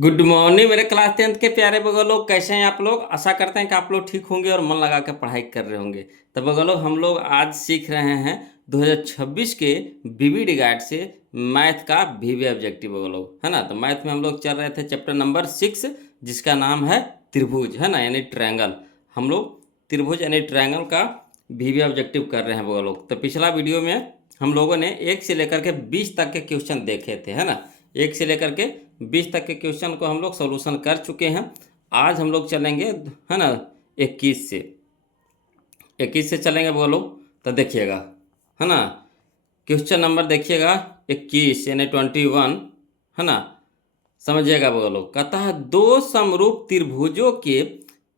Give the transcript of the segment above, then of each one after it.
Good morning मेरे class 10th के प्यारे बगल लोग, कैसे हैं आप लोग। आशा करते हैं कि आप लोग ठीक होंगे और मन लगा के पढ़ाई कर रहे होंगे। तो बगल लोग, हम लोग आज सीख रहे हैं 2026 के बीबीडी गाइड से मैथ का वीवी ऑब्जेक्टिव बगल लोग, है ना। तो मैथ में हम लोग चल रहे थे चैप्टर नंबर 6, जिसका नाम है त्रिभुज, है ना, यानी ट्रायंगल। हम लोग त्रिभुज यानी ट्रायंगल का वीवी ऑब्जेक्टिव कर रहे हैं बगल लोग। तो पिछला वीडियो में हम लोगों ने 1 से लेकर के 20 तक के क्वेश्चन देखे थे, है ना। 1 से लेकर के 20 तक के क्वेश्चन को हम लोग सॉल्यूशन कर चुके हैं। आज हम लोग चलेंगे, है ना, 21 से चलेंगे बोलो। तो देखिएगा, है ना, क्वेश्चन नंबर देखिएगा 21 यानी 21, है ना। समझिएगा बोलो। कहता है दो समरूप त्रिभुजों के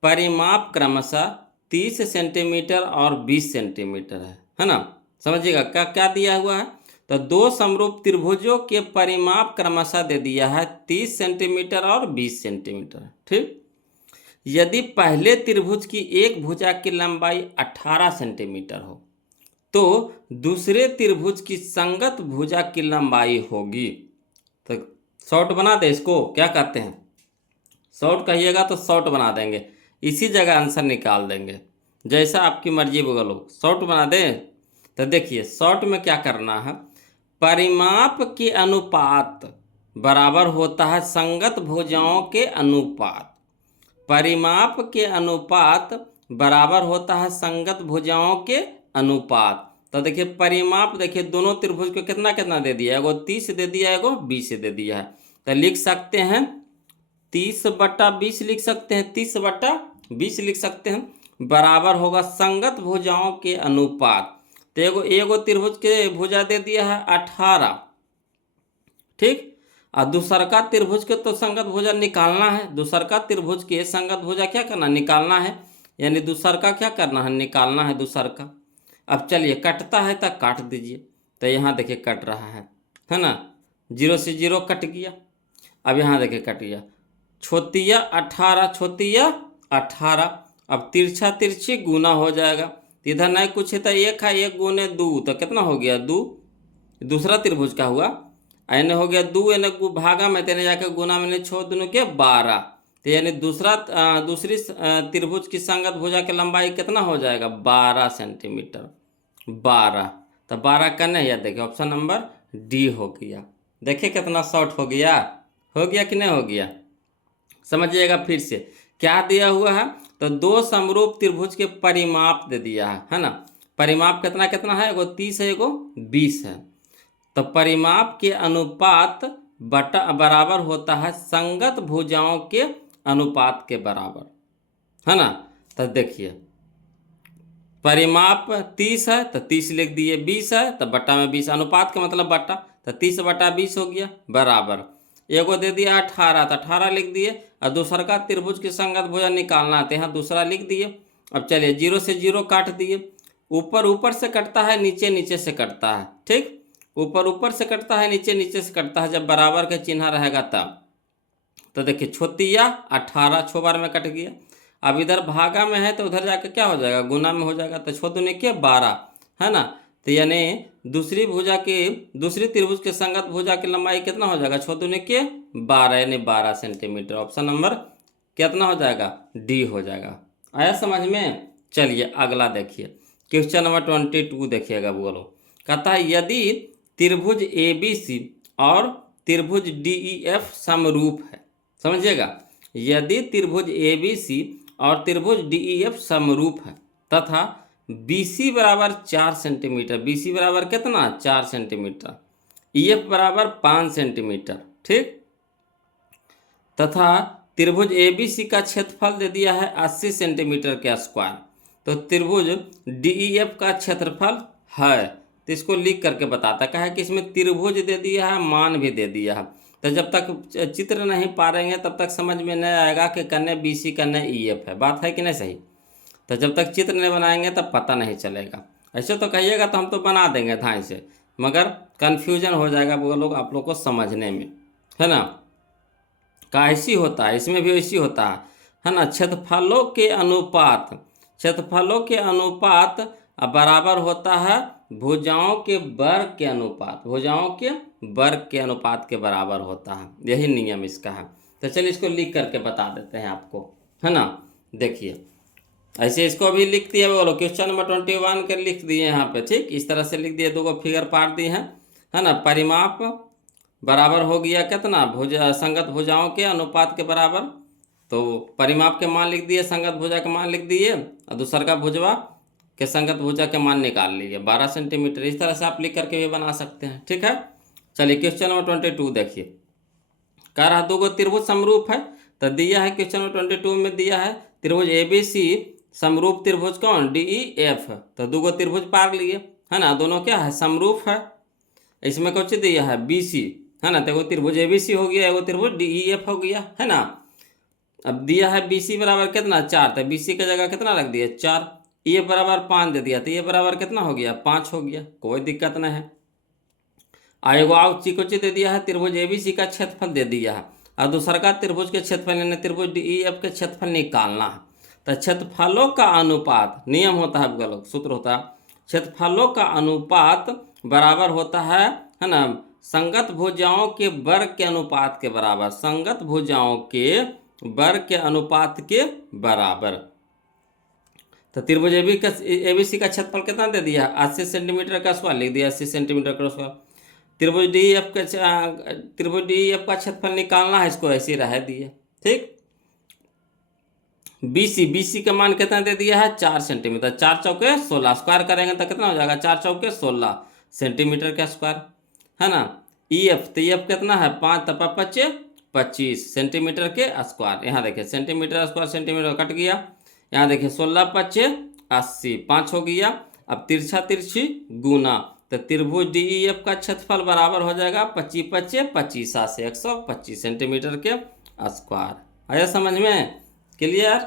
परिमाप क्रमशः 30 सेंटीमीटर और 20 सेंटीमीटर है ना। समझिएगा क्या क्या दिया हुआ है। तो दो समरूप त्रिभुजों के परिमाप क्रमशः दे दिया है 30 सेंटीमीटर और 20 सेंटीमीटर, ठीक। यदि पहले त्रिभुज की एक भुजा की लंबाई 18 सेंटीमीटर हो तो दूसरे त्रिभुज की संगत भुजा की लंबाई होगी। तो शॉर्ट बना दे इसको, क्या कहते हैं, शॉर्ट कहिएगा तो शॉर्ट बना देंगे, इसी जगह आंसर निकाल देंगे, जैसा आपकी मर्जी बगलो। शॉर्ट बना दें। तो देखिए शॉर्ट में क्या करना है, परिमाप के अनुपात बराबर होता है संगत भुजाओं के अनुपात। परिमाप के अनुपात बराबर होता है संगत भुजाओं के अनुपात। तो देखिए परिमाप, देखिए दोनों त्रिभुज को कितना कितना दे दिया है, एगो 30 दे दिया है, एगो 20 दे दिया है। तो लिख सकते हैं 30/20 लिख सकते हैं, 30/20 लिख सकते हैं, बराबर होगा संगत भुजाओं के अनुपात। तो एगो एगो त्रिभुज के भुजा दे दिया है 18, ठीक। और दूसरका त्रिभुज के तो संगत भुजा निकालना है, दूसरका त्रिभुज के संगत भुजा क्या करना, निकालना है, यानी दूसरका क्या करना है, निकालना है दूसरका। अब चलिए कटता है तो काट दीजिए। तो यहाँ देखिए कट रहा है ना, 0 से 0 कट गया। अब यहाँ देखिए कट गया, छोतिया 18, छोतिया 18। अब तिरछा तिरछी गुना हो जाएगा, तो इधर नहीं कुछ है तो 1 है, 1 गुने 2 तो कितना हो गया 2, दूसरा त्रिभुज का हुआ। एने हो गया 2, एने भागा में तेने जाकर गुना में 6 दूनों के 12। तो यानी दूसरी त्रिभुज की संगत भुजा की लंबाई कितना हो जाएगा, 12 सेंटीमीटर, 12। तो 12 का नहीं है, देखिए ऑप्शन नंबर डी हो गया। देखिए कितना शॉर्ट हो गया कि नहीं हो गया। समझिएगा फिर से क्या दिया हुआ है। तो दो समरूप त्रिभुज के परिमाप दे दिया है ना। परिमाप कितना कितना है, एगो 30 है, एगो 20 है। तो परिमाप के अनुपात बराबर होता है संगत भुजाओं के अनुपात के बराबर, है ना। तो देखिए परिमाप 30 है तो 30 लिख दिए, 20 है तो बट्टा में 20, अनुपात का मतलब बट्टा, तो 30/20 हो गया बराबर। एगो दे दिया 18 तो 18 लिख दिए, और दूसरा का त्रिभुज की संगत भुजा निकालना है, यहाँ दूसरा लिख दिए। अब चलिए 0 से 0 काट दिए, ऊपर ऊपर से कटता है, नीचे नीचे से कटता है, ठीक। ऊपर ऊपर से कटता है, नीचे नीचे से कटता है, जब बराबर का चिन्ह रहेगा तब। तो देखिए छोतिया 18 6 बार में कट गया। अब इधर भागा में है तो उधर जाकर क्या हो जाएगा, गुना में हो जाएगा, तो 6 दूनी के 12, है ना। तो यानी दूसरी त्रिभुज के संगत भुजा की लंबाई कितना हो जाएगा, 6 दूनी के 12 यानी 12 सेंटीमीटर। ऑप्शन नंबर कितना हो जाएगा, डी हो जाएगा। आया समझ में। चलिए अगला देखिए, क्वेश्चन नंबर 22 देखिएगा बोलो। कहता है यदि त्रिभुज ABC और त्रिभुज DEF समरूप है, समझिएगा, यदि त्रिभुज ABC और त्रिभुज DEF समरूप है तथा BC बराबर 4 सेंटीमीटर, BC बराबर कितना 4 सेंटीमीटर, EF बराबर 5 सेंटीमीटर, ठीक। तथा त्रिभुज ABC का क्षेत्रफल दे दिया है 80 सेंटीमीटर के स्क्वायर, तो त्रिभुज DEF का क्षेत्रफल है, तो इसको लिख करके बताता है कि इसमें त्रिभुज दे दिया है, मान भी दे दिया है। तो जब तक चित्र नहीं पारेंगे तब तक समझ में नहीं आएगा कि कन्ने BC कन्ने EF है, बात है कि नहीं सही। तो जब तक चित्र नहीं बनाएंगे तब पता नहीं चलेगा। ऐसे तो कहिएगा तो हम तो बना देंगे धाई से, मगर कन्फ्यूजन हो जाएगा वो लोग आप लोग को समझने में, है ना। का ऐसी होता है, इसमें भी ऐसी होता है ना। क्षेत्रफलों के अनुपात बराबर होता है भुजाओं के वर्ग के अनुपात, भुजाओं के वर्ग के अनुपात के बराबर होता है, यही नियम इसका है। तो चलिए इसको लिख करके बता देते हैं आपको, है ना। देखिए ऐसे इसको भी लिख दिया, बोलो क्वेश्चन नंबर 21 के लिख दिए यहाँ पे, ठीक इस तरह से लिख दिए, दो को फिगर पार्ट दिए हैं, है ना। परिमाप बराबर हो गया कितना, भुजा संगत भुजाओं के अनुपात के बराबर, तो परिमाप के मान लिख दिए, संगत भुजा के मान लिख दिए, और दूसर का भुजवा के संगत भुजा के मान निकाल लिए 12 सेंटीमीटर। इस तरह से आप लिख करके भी बना सकते हैं, ठीक है। चलिए क्वेश्चन नंबर 22 देखिए, कह रहा दो गो त्रिभुज समरूप है, तो दिया है क्वेश्चन नंबर 22 में दिया है त्रिभुज ABC समरूप त्रिभुज कौन DEF, तो दो गो त्रिभुज पार लिए, है ना, दोनों क्या है समरूप है। इसमें कुछ दिया है BC, है ना, तो एगो त्रिभुज ABC हो गया, एगो त्रिभुज DEF हो गया, है ना। अब दिया है BC बराबर कितना 4, तो BC की जगह कितना रख दिया 4, ये बराबर 5 दे दिया, तो ये बराबर कितना हो गया 5 हो गया, कोई दिक्कत नहीं है। एगो आउची को दे दिया है त्रिभुज ABC का क्षेत्रफल दे दिया है, और दूसरा का त्रिभुज के क्षेत्रफल यानी त्रिभुज DEF के क्षेत्रफल निकालना है। तो क्षेत्रफलों का अनुपात नियम होता है, गलत सूत्र होता है, क्षेत्रफलों का अनुपात बराबर होता है ना, संगत भुजाओं के वर्ग के अनुपात के बराबर, संगत भुजाओं के वर्ग के अनुपात के बराबर। तो त्रिभुज ABC का क्षेत्रफल कितना दे दिया 80 सेंटीमीटर का स्क्वायर लिख दिया, 80 सेंटीमीटर का स्क्वायर। त्रिभुज DEF का क्षेत्रफल निकालना है, इसको ऐसे रह दिए, ठीक। BC का मान कितना दे दिया है 4 सेंटीमीटर, 4 चौके 16, स्क्वायर करेंगे तो कितना हो जाएगा 4 चौके 16 सेंटीमीटर का स्क्वायर, है ना। EF तो EF कितना है 5 तपा 25 25 सेंटीमीटर के स्क्वायर। यहाँ देखिए सेंटीमीटर स्क्वायर सेंटीमीटर कट गया, यहाँ देखिए 16 25 80 5 हो गया। अब तिरछा तिरछी गुना, तो त्रिभुज DEF का क्षेत्रफल बराबर हो जाएगा 25 25 25 से 125 सेंटीमीटर के स्क्वायर। आया समझ में, क्लियर।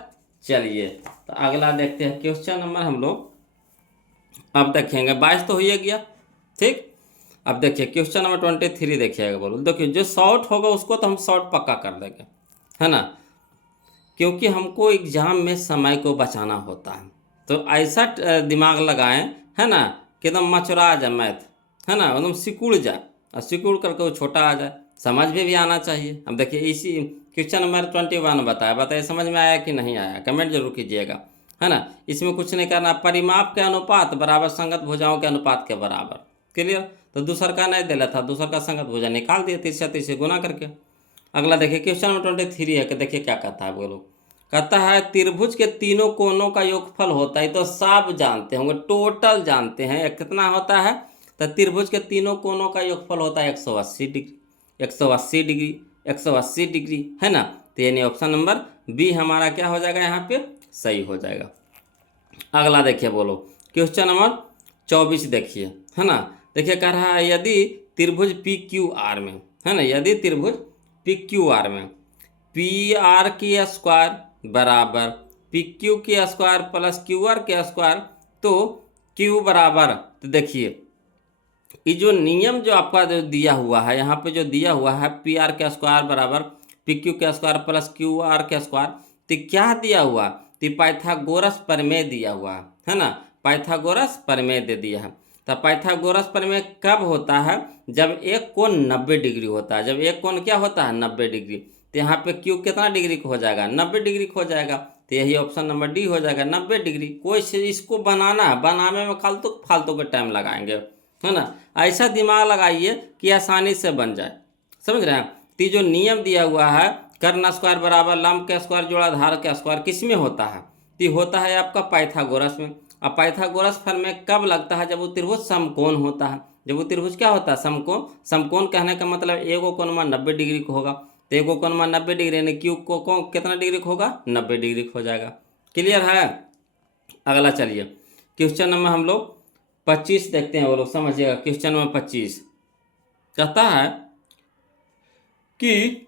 चलिए तो अगला देखते हैं क्वेश्चन नंबर हम लोग अब देखेंगे 22 तो हो गया, ठीक। अब देखिए क्वेश्चन नंबर 23 देखिएगा, बोलो देखिए जो शॉर्ट होगा उसको तो हम शॉर्ट पक्का कर देंगे, है ना, क्योंकि हमको एग्जाम में समय को बचाना होता है। तो ऐसा दिमाग लगाएं, है ना, कि एकदम मचुरा जाए मैथ, है ना, एकदम सिकुड़ जाए, और सिकुड़ करके वो छोटा आ जाए, समझ में भी आना चाहिए। अब देखिए इसी क्वेश्चन नंबर 21 बताइए समझ में आया कि नहीं आया, कमेंट जरूर कीजिएगा, है ना। इसमें कुछ नहीं करना, परिमाप के अनुपात बराबर संगत भुजाओं के अनुपात के बराबर, क्लियर। तो दूसर का नहीं दिला था, दूसर का संगत भुजा निकाल दिया, तिरछा तिरछे गुना करके। अगला देखिए क्वेश्चन नंबर 23 है कि देखिए क्या कहता है, बोलो कहता है त्रिभुज के तीनों कोनों का योगफल होता है, तो सब जानते होंगे, टोटल जानते हैं कितना होता है, तो त्रिभुज के तीनों कोनों का योगफल होता है 180 डिग्री, 180 डिग्री, 180 डिग्री, है ना। तो यानी ऑप्शन नंबर बी हमारा क्या हो जाएगा, यहाँ पे सही हो जाएगा। अगला देखिए, बोलो क्वेश्चन नंबर 24 देखिए, है ना। देखिए कह रहा है यदि त्रिभुज PQR में, है ना, यदि त्रिभुज PQR में PR की स्क्वायर बराबर PQ के स्क्वायर प्लस QR के स्क्वायर, तो Q बराबर, तो देखिए ये जो नियम जो आपका जो दिया हुआ है यहाँ पे जो दिया हुआ है PR के स्क्वायर बराबर PQ के स्क्वायर प्लस QR के स्क्वायर, तो क्या दिया हुआ, तो पाइथागोरस प्रमेय दिया हुआ है ना, पाइथागोरस प्रमेय दे दिया है। तो पाइथागोरस प्रमेय कब होता है, जब एक कोण 90 डिग्री होता है, जब एक कोण क्या होता है 90 डिग्री, तो यहाँ पे Q कितना डिग्री को हो जाएगा 90 डिग्री को हो जाएगा, तो यही ऑप्शन नंबर डी हो जाएगा 90 डिग्री। कोई इसको बनाना बनाने में फालतू का टाइम लगाएंगे, है ना। ऐसा दिमाग लगाइए कि आसानी से बन जाए, समझ रहे हैं। तो जो नियम दिया हुआ है कर्ण स्क्वायर बराबर लंब के स्क्वायर जोड़ा धार के स्क्वायर, किस में होता है, तो होता है आपका पाइथागोरस में। अब पाइथागोरस प्रमेय कब लगता है, जब वो त्रिभुज समकोण होता है, जब वो त्रिभुज क्या होता है समकोण। समकोण कहने का मतलब एगो कोण में 90 डिग्री को होगा, तो एगो कोण में 90 डिग्री यानी क्यू को कौन कितना डिग्री को होगा 90 डिग्री को हो जाएगा, क्लियर है। अगला चलिए क्वेश्चन नंबर हम लोग 25 देखते हैं, वो लोग समझिएगा। क्वेश्चन नंबर 25 कहता है कि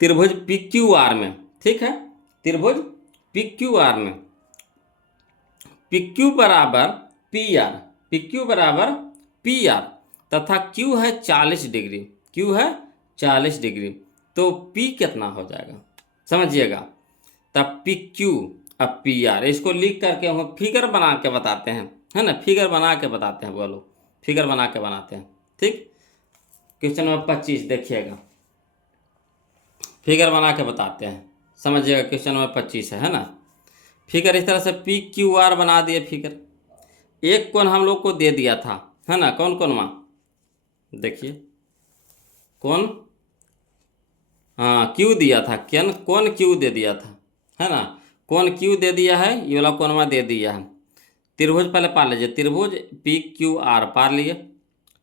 त्रिभुज PQR में, ठीक है, त्रिभुज PQR में PQ बराबर PR, PQ बराबर PR तथा Q है 40 डिग्री, Q है 40 डिग्री, तो P कितना हो जाएगा समझिएगा। तब PQ अब PR, इसको लिख करके हम फिगर बना के बताते हैं, है ना, फिगर बना के बताते हैं, बोलो फिगर बना के बनाते हैं, ठीक। क्वेश्चन नंबर 25 देखिएगा, फिगर बना के बताते हैं, समझिएगा। क्वेश्चन नंबर 25 है ना। फिगर इस तरह से पी क्यू आर बना दिए फिगर। एक कोण हम लोग को दे दिया था, है ना। कौन कोण माँ, देखिए कौन, हाँ क्यू दिया था, कौन क्यू दे दिया था, है ना। कौन क्यू दे दिया है, ये वाला कोणवा दे दिया है। त्रिभुज पहले पार लीजिए, त्रिभुज पी क्यू आर पार लिए,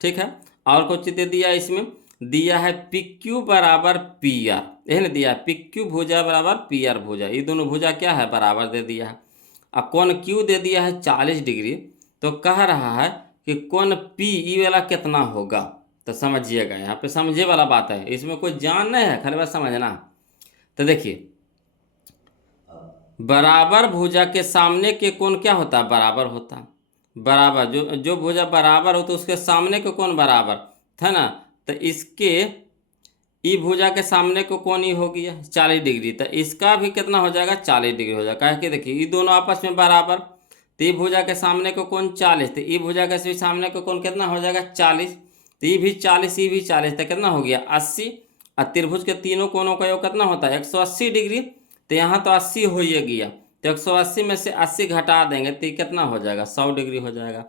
ठीक है। और कुछ दे दिया इसमें, दिया है पी क्यू बराबर पी आर, यही ना दिया है, पी क्यू भुजा बराबर पी आर भुजा, ये दोनों भुजा क्या है, बराबर दे दिया है। अब कौन क्यू दे दिया है 40 डिग्री, तो कह रहा है कि कौन पी ई वाला कितना होगा। तो समझिएगा, यहाँ पे समझे वाला बात है, इसमें कोई जान नहीं है, खाली बात समझना। तो देखिए, बराबर भुजा के सामने के कोण क्या होता है, बराबर होता है। बराबर जो जो भुजा बराबर हो तो उसके सामने के कोण बराबर, है ना। तो इसके ई भुजा के सामने को कोण ही हो गया 40 डिग्री, तो इसका भी कितना हो जाएगा, 40 डिग्री हो जाएगा। कि देखिए ये दोनों आपस में बराबर, तो ई भुजा के सामने को कोण 40, तो ई भुजा के सामने को कोण कितना हो जाएगा 40, तो ये भी 40, ये भी 40, तो कितना हो गया 80। और त्रिभुज के तीनों कोणों का योग कितना होता है 180 डिग्री, तो यहाँ तो 80 हो ही गया, तो 180 में से 80 घटा देंगे तो ये कितना हो जाएगा 100 डिग्री हो जाएगा।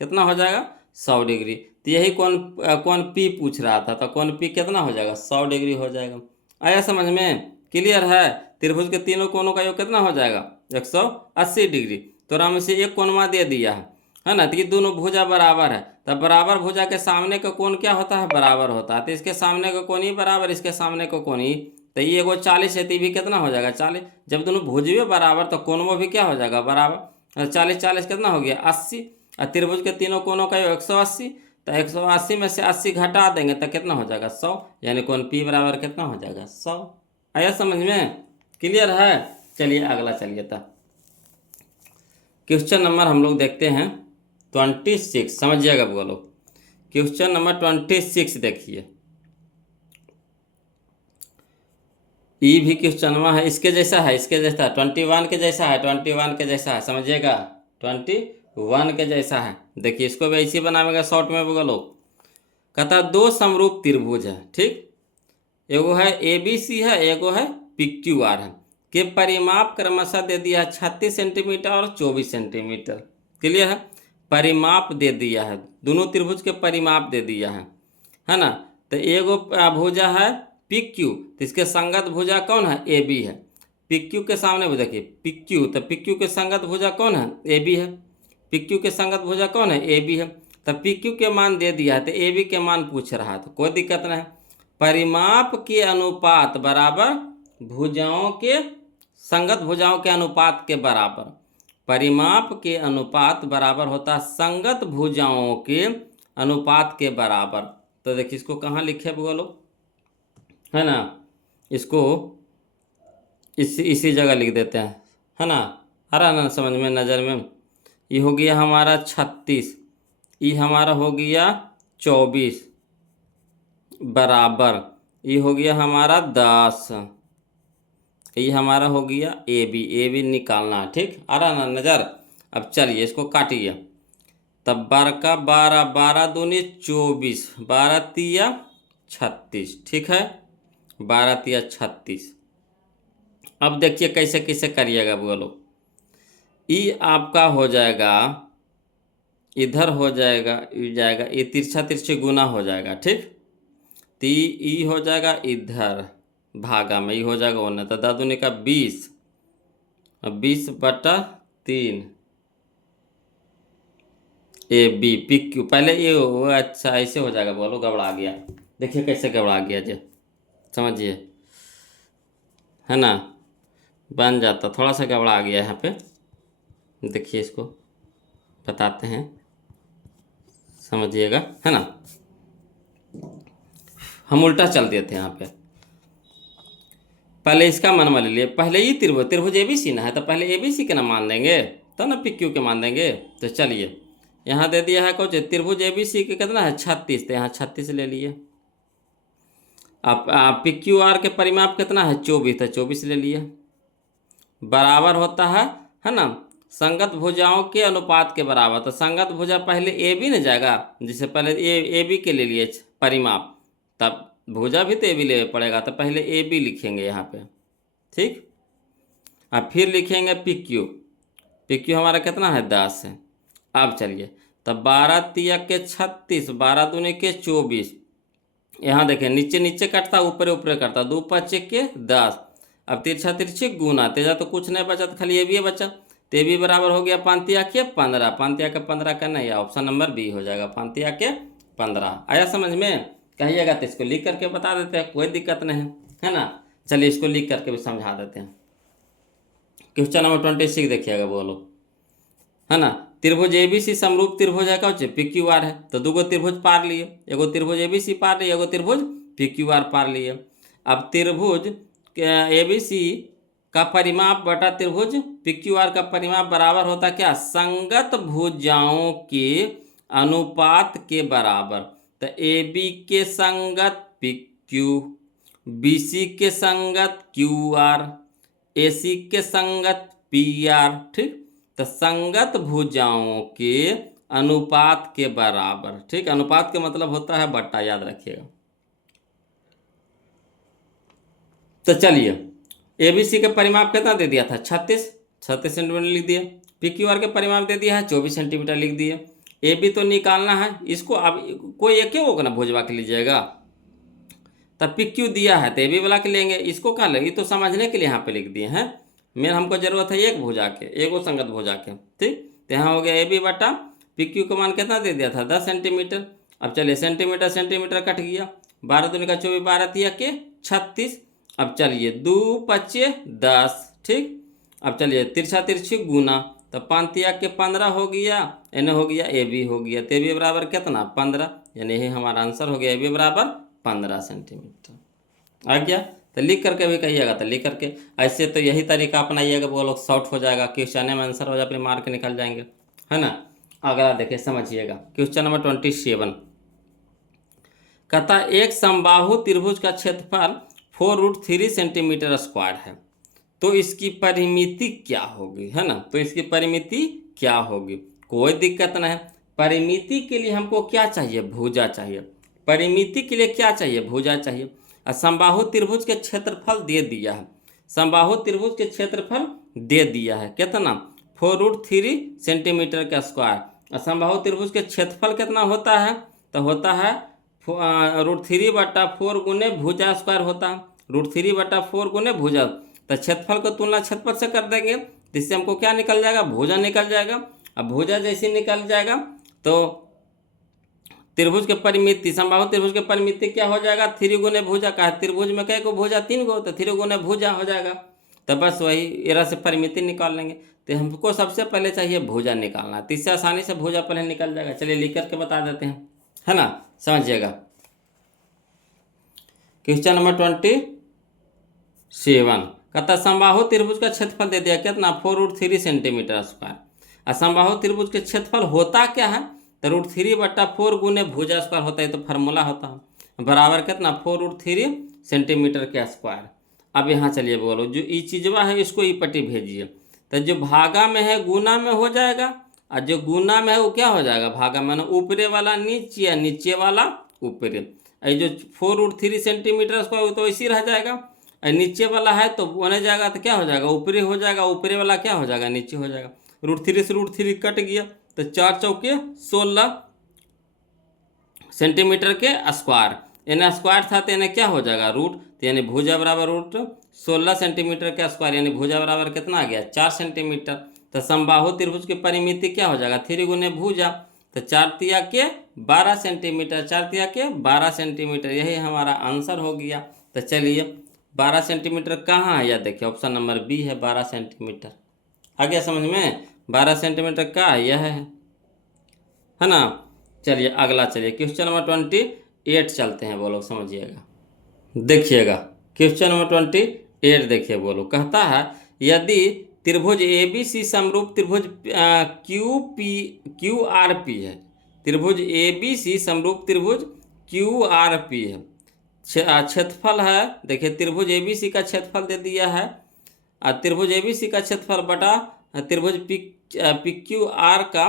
कितना हो जाएगा 100 डिग्री। तो यही कौन पी पूछ रहा था, तो कौन पी कितना हो जाएगा 100 डिग्री हो जाएगा। आया समझ में, क्लियर है। त्रिभुज के तीनों कोणों का योग कितना हो जाएगा 180 डिग्री। तो राम से एक कोणवा दे दिया है ना, तो ये दोनों भुजा बराबर है, तब बराबर भुजा के सामने का कोण क्या होता है, बराबर होता है। तो इसके सामने का कोण ही बराबर, इसके सामने का कोण ही, तो ये एगो 40 है, तो भी कितना हो जाएगा 40। जब दोनों भुजवे बराबर तो कोणों भी क्या हो जाएगा बराबर, 40 40 कितना हो गया 80। और त्रिभुज के तीनों कोणों का 180, तो 180 में से 80 घटा देंगे तो कितना हो जाएगा 100, यानी कोण पी बराबर कितना हो जाएगा 100। आया समझ में, क्लियर है। चलिए अगला चलिए था क्वेश्चन नंबर हम लोग देखते हैं 26, समझिएगा बोलो। क्वेश्चन नंबर 26 देखिए, ई भी क्वेश्चनवा है, इसके जैसा है, इसके जैसा 21 के जैसा है, 21 के जैसा है, समझिएगा 21 के जैसा है। देखिए इसको भी ऐसे बनाएगा शॉर्ट में बोलो। कहता दो समरूप त्रिभुज है, ठीक, एगो है ए बी सी है, एगो है पी क्यू आर है, के परिमाप क्रमशः दे दिया 36 सेंटीमीटर और 24 सेंटीमीटर। क्लियर है, परिमाप दे दिया है, दोनों त्रिभुज के परिमाप दे दिया है ना। तो एगो भुजा है पी क्यू, तो इसके संगत भुजा कौन है ए बी है। पी क्यू के सामने देखिए पी क्यू, तो पी क्यू के संगत भुजा कौन है ए बी है। पी क्यू के संगत भुजा कौन है ए बी है। तो पी क्यू के मान दे दिया है, तो ए बी के मान पूछ रहा है, तो कोई दिक्कत नहीं। परिमाप के अनुपात बराबर भुजाओं के, संगत भुजाओं के अनुपात के बराबर, परिमाप के अनुपात बराबर होता है संगत भुजाओं के अनुपात के बराबर। तो देखिए इसको कहाँ लिखे बोलो, है ना, इसको इसी जगह लिख देते हैं, है ना। आ रहा ना समझ में, नज़र में। ये हो गया हमारा 36, ये हमारा हो गया 24 बराबर, ये हो गया हमारा 10, ये हमारा हो गया ए बी निकालना है, ठीक, आ रहा ना नज़र। अब चलिए इसको काटिए, तब 12 का 12, 12 दूनी 24, 12 तिया 36, ठीक है, 12 तिया 36। अब देखिए कैसे कैसे करिएगा बोलो। ई आपका हो जाएगा, इधर हो जाएगा, ये तिरछा तिरछे गुना हो जाएगा, ठीक। तो ई हो जाएगा इधर भागा में, ये हो जाएगा उन्नत, तो दादुनी का 20, 20/3 ए बी पी क्यू, पहले ये हो, अच्छा ऐसे हो जाएगा बोलो, गड़बड़ा गया। देखिए कैसे गड़बड़ा गया जी, समझिए, है ना, बन जाता, थोड़ा सा गड़बड़ा गया यहाँ पे। देखिए इसको बताते हैं, समझिएगा, है ना। हम उल्टा चल देते हैं यहाँ पे, पहले इसका मान ले लिए, पहले ही त्रिभुज ए बी सी ना है, तो पहले ए बी सी के ना मान देंगे, तो ना पी क्यू के मान देंगे। तो चलिए यहाँ दे दिया है कुछ, त्रिभुज ए बी सी के कितना है 36, तो यहाँ 36 ले लिए। अब पी क्यू आर के परिमाप कितना है 24, तो 24 ले लिए, बराबर होता है ना, संगत भुजाओं के अनुपात के बराबर। तो संगत भुजा पहले ए बी न जाएगा, जिसे पहले ए बी के ले लिए परिमाप, तब भुजा भी तो ए बी ले पड़ेगा, तो पहले ए बी लिखेंगे यहाँ पे, ठीक। अब फिर लिखेंगे पी क्यू। पी क्यू हमारा कितना है 10 है। अब चलिए, तब 12 तिया के 36, 12 दूनी के 24। यहाँ देखें नीचे नीचे कटता, ऊपर ऊपर करता, 2 5 के 10। अब तिरछा तिरछी गुना, तेजा तो कुछ नहीं बचा, तो खाली ये भी बचा, तो ये भी बराबर हो गया 5 तिया के 15। 5 तिया के 15 का नहीं, ऑप्शन नंबर बी हो जाएगा, 5 तिया के 15। आया समझ में? कहिएगा तो इसको लिख करके बता देते हैं, कोई दिक्कत नहीं है ना। चलिए इसको लिख करके भी समझा देते हैं। क्वेश्चन नंबर 26 देखिएगा, बोलो, है ना। त्रिभुज एबीसी समरूप त्रिभुज है, कौन पी क्यू आर है, तो दूगो त्रिभुज पार लिए, एगो त्रिभुज एबीसी पार लिए, एगो त्रिभुज पी क्यू आर पार लिए। अब त्रिभुज एबीसी का परिमाप बटा त्रिभुज पी क्यू आर का परिमाप बराबर होता क्या, संगत भुजाओं के अनुपात के बराबर। तो ए बी के संगत पी क्यू, बी सी के संगत क्यू आर, ए सी के संगत पी आर, ठीक। तो संगत भुजाओं के अनुपात के बराबर, ठीक। अनुपात के मतलब होता है बट्टा, याद रखिएगा। तो चलिए, एबीसी के परिमाप कितना दे दिया था, 36 सेंटीमीटर लिख दिया। पी क्यू आर के परिमाप दे दिया है 24 सेंटीमीटर लिख दिए। ए बी तो निकालना है, इसको अब कोई एक ही होगा ना भुजवा के लीजिएगा। तब पी क्यू दिया है तो ए बी वाला के लेंगे, इसको क्या लेंगे, तो समझने के लिए यहाँ पे लिख दिए हैं। मेन हमको जरूरत है एक भुजा के, एगो संगत भुजा के, ठीक। तो यहाँ हो गया ए बी बटा पी क्यू का मान कितना दे दिया था, 10 सेंटीमीटर। अब चलिए सेंटीमीटर सेंटीमीटर कट गया, 12 दूनी का 24, 12 तिया के 36। अब चलिए 2 5 10, ठीक। अब चलिए तिरछा तिरछी गुना, तो 5 तिया के 15 हो गया, यानी हो गया ए बी हो गया, तो ए बी बराबर कितना 15, यानी यही हमारा आंसर हो गया, ए बी बराबर 15 सेंटीमीटर। आ गया, तो लिख करके भी कहिएगा, तो लिख करके ऐसे तो यही तरीका अपनाइएगा, वो लोग शॉर्ट हो जाएगा, क्वेश्चन में आंसर हो जाए, अपने मार्क निकल जाएंगे, है ना। अगला देखिए समझिएगा, क्वेश्चन नंबर 27 कहता एक समबाहु त्रिभुज का क्षेत्रफल 4√3 सेंटीमीटर स्क्वायर है, तो इसकी परिमिति क्या होगी, है ना। तो इसकी परिमिति क्या होगी, कोई दिक्कत नहीं। परिमिति के लिए हमको क्या चाहिए, भुजा चाहिए। परिमिति के लिए क्या चाहिए, भुजा चाहिए। समबाहु त्रिभुज के क्षेत्रफल दे दिया है, समबाहु त्रिभुज के क्षेत्रफल दे दिया है कितना, 4√3 सेंटीमीटर का स्क्वायर। समबाहु त्रिभुज के क्षेत्रफल कितना होता है, तो होता है √3/4 गुने भुजा स्क्वायर होता है, √3/4 गुने भुजा। तो क्षेत्रफल को तुलना क्षेत्रफल से कर देंगे, जिससे हमको क्या निकल जाएगा, भुजा निकल जाएगा। अब भुजा जैसे निकल जाएगा तो त्रिभुज के परिमिति, समबाहु त्रिभुज के परिमिति क्या हो जाएगा, 3 गुने भुजा का है, त्रिभुज में कै को भुजा 3 गो, तो 3 गुने भुजा हो जाएगा। तो बस वही एरा से परिमिति निकाल लेंगे। तो हमको सबसे पहले चाहिए भुजा निकालना, तो इससे आसानी से भुजा पहले निकल जाएगा। चलिए लिख करके बता देते हैं, है ना, समझिएगा। क्वेश्चन नंबर 27 कहता समबाहु त्रिभुज का क्षेत्रफल दे दिया कितना, 4√3 सेंटीमीटर स्क्वायर। और समबाहु त्रिभुज के क्षेत्रफल होता क्या है, तो √3/4 गुने भुजा स्क्वायर होता है, तो फार्मूला होता है बराबर कितना, 4√3 सेंटीमीटर के स्क्वायर। अब यहाँ चलिए बोलो, जो ई चीजवा है इसको ई पट्टी भेजिए, तो जो भागा में है गुना में हो जाएगा, और जो गुना में है वो क्या हो जाएगा, भागा में, ऊपरे वाला नीचे या नीचे वाला ऊपरे। जो 4√3 सेंटीमीटर स्क्वायर तो इसी रह जाएगा, और नीचे वाला है तो बने जाएगा, तो क्या हो जाएगा, ऊपरी हो जाएगा, ऊपरी वाला क्या हो जाएगा, नीचे हो जाएगा। √3 से √3 कट गया, तो 4 चौके 16 सेंटीमीटर के स्क्वायर, यानी स्क्वायर था तो यानी क्या हो जाएगा रूट, तो यानी भुजा बराबर √16 सेंटीमीटर के स्क्वायर, यानी भुजा बराबर कितना आ गया, 4 सेंटीमीटर। तो समबाहु त्रिभुज की परिमिति क्या हो जाएगा, 3 गुने भुजा, तो 4 तिया के 12 सेंटीमीटर, 4 तिया के 12 सेंटीमीटर, यही हमारा आंसर हो गया। तो चलिए 12 सेंटीमीटर कहाँ है, या देखिए ऑप्शन नंबर बी है, 12 सेंटीमीटर। आ गया समझ में, 12 सेंटीमीटर का यह है ना। चलिए अगला, चलिए क्वेश्चन नंबर 28 चलते हैं, बोलो समझिएगा, देखिएगा। क्वेश्चन नंबर 28 देखिए, बोलो कहता है यदि त्रिभुज ए बी सी समरूप त्रिभुज क्यू आर पी है, त्रिभुज ए बी सी समरूप त्रिभुज क्यू आर पी है, क्षेत्रफल है, देखिए त्रिभुज ए बी सी का क्षेत्रफल दे दिया है, त्रिभुज ए बी सी का क्षेत्रफल बटा त्रिभुज पी क्यू आर का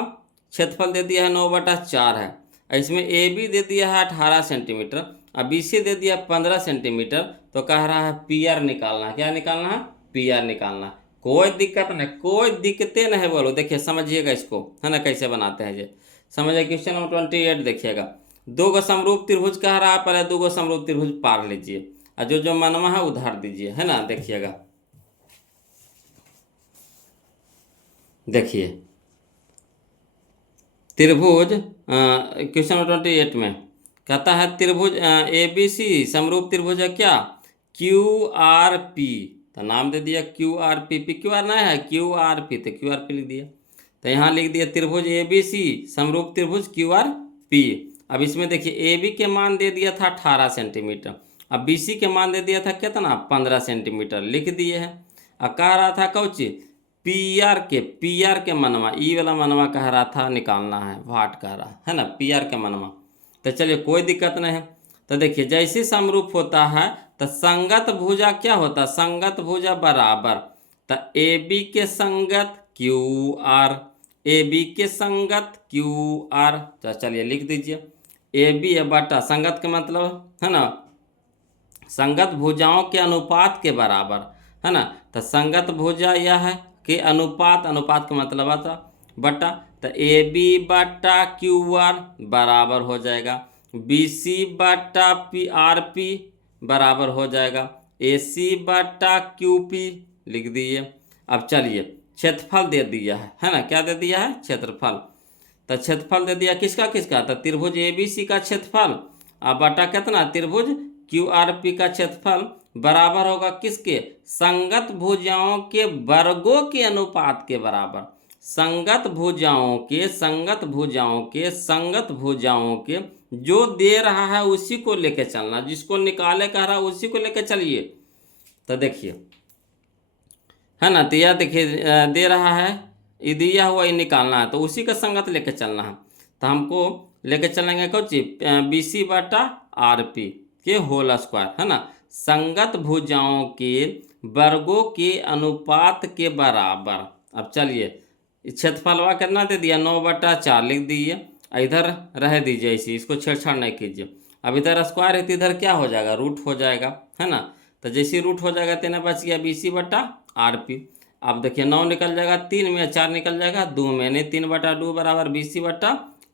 क्षेत्रफल दे दिया है 9/4 है। इसमें ए बी दे दिया है 18 सेंटीमीटर, अब BC दे दिया 15 सेंटीमीटर, तो कह रहा है PR निकालना। क्या निकालना है? PR निकालना। कोई दिक्कत नहीं, कोई दिक्कतें नहीं बोलो। देखिए समझिएगा इसको, है ना, कैसे बनाते हैं ये समझिए। क्वेश्चन नंबर 28 देखिएगा। दो गो समरूप त्रिभुज कह रहा है, पहले दो गो समरूप त्रिभुज पार लीजिए और जो जो मनवा है उधार दीजिए, है ना। देखिएगा, देखिए त्रिभुज क्वेश्चन नंबर 28 में कहता है त्रिभुज ABC समरूप त्रिभुज है क्या? QRP। तो नाम दे दिया QRP, PQR नहीं है, QRP, तो QRP लिख दिया। तो यहाँ लिख दिया त्रिभुज ABC समरूप त्रिभुज QRP। अब इसमें देखिए AB के मान दे दिया था 18 सेंटीमीटर, अब BC के मान दे दिया था कितना? 15 सेंटीमीटर लिख दिए हैं। अब कह रहा था कौची? पीआर के मनवा, ई वाला मनवा कह रहा था निकालना है, वाट कह रहा है ना, PR के मनवा। तो चलिए कोई दिक्कत नहीं है। तो देखिए जैसे समरूप होता है तो संगत भुजा क्या होता है? संगत भुजा बराबर, तो AB के संगत QR, AB के संगत QR। तो चलिए लिख दीजिए AB है बटा, संगत का मतलब है ना संगत भुजाओं के अनुपात के बराबर, है ना। तो संगत भुजा यह है कि अनुपात, अनुपात का मतलब आता बटा, तो AB बटा QR बराबर हो जाएगा BC बटा RP बराबर हो जाएगा AC बटा QP लिख दिए। अब चलिए क्षेत्रफल दे दिया है ना, क्या दे दिया है? क्षेत्रफल। तो क्षेत्रफल दे दिया किसका किसका? तो त्रिभुज ABC का क्षेत्रफल अब बटा कितना? त्रिभुज QRP का क्षेत्रफल बराबर होगा किसके? संगत भुजाओं के वर्गों के अनुपात के बराबर। संगत भुजाओं के, संगत भुजाओं के, संगत भुजाओं के जो दे रहा है उसी को लेके चलना, जिसको निकाले कह रहा है उसी को लेके चलिए। तो देखिए, है ना, तो यह देखिए दे रहा है, ये दिया हुआ ये निकालना है, तो उसी का संगत लेके चलना है। तो हमको लेके चलेंगे कौन चीज? BC बटा RP के होल स्क्वायर, है ना। संगत भुजाओं के वर्गों के अनुपात के बराबर। अब चलिए क्षेत्रफलवा कितना दे दिया? 9/4 लिख दीजिए, इधर रह दीजिए इसी, इसको छेड़छाड़ नहीं कीजिए। अब इधर स्क्वायर है तो इधर क्या हो जाएगा? रूट हो जाएगा, है ना। तो जैसे रूट हो जाएगा तेना बच गया BC बटा RP। अब देखिए 9 निकल जाएगा 3 में, 4 निकल जाएगा 2 में, यानी 3/2 बराबर BC बटा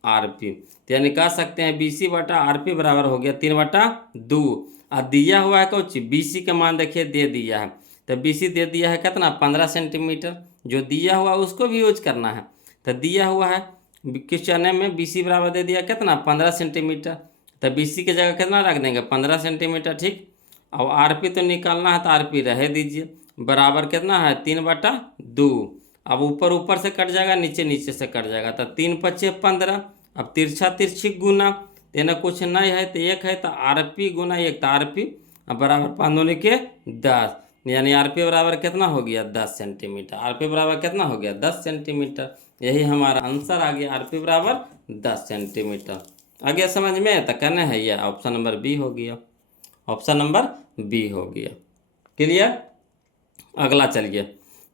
RP। तो यानी कह सकते हैं BC बटा RP बराबर हो गया 3/2। अब दिया हुआ है कुछ BC का मान देखिए दे दिया है, तो BC दे दिया है कितना? 15 सेंटीमीटर। जो दिया हुआ उसको भी यूज करना है। तो दिया हुआ है क्वेश्चन में BC बराबर दे दिया कितना? 15 सेंटीमीटर। तो BC की जगह कितना रख देंगे? 15 सेंटीमीटर, ठीक। अब RP तो निकालना है, तो RP रह दीजिए, बराबर कितना है? 3/2। अब ऊपर ऊपर से कट जाएगा, नीचे नीचे से कट जाएगा, तो 3×5 = 15। अब तिरछा तिरछी गुना तेना कुछ नहीं है तो 1 है, तो RP गुना 1, तो RP बराबर 5 दूनी के 10, यानी RP बराबर कितना हो गया? 10 सेंटीमीटर। RP बराबर कितना हो गया? 10 सेंटीमीटर। यही हमारा आंसर आ गया, RP बराबर 10 सेंटीमीटर। आ गया समझ में? तो कहना है ये ऑप्शन नंबर B हो गया, ऑप्शन नंबर B हो गया। क्लियर? अगला चलिए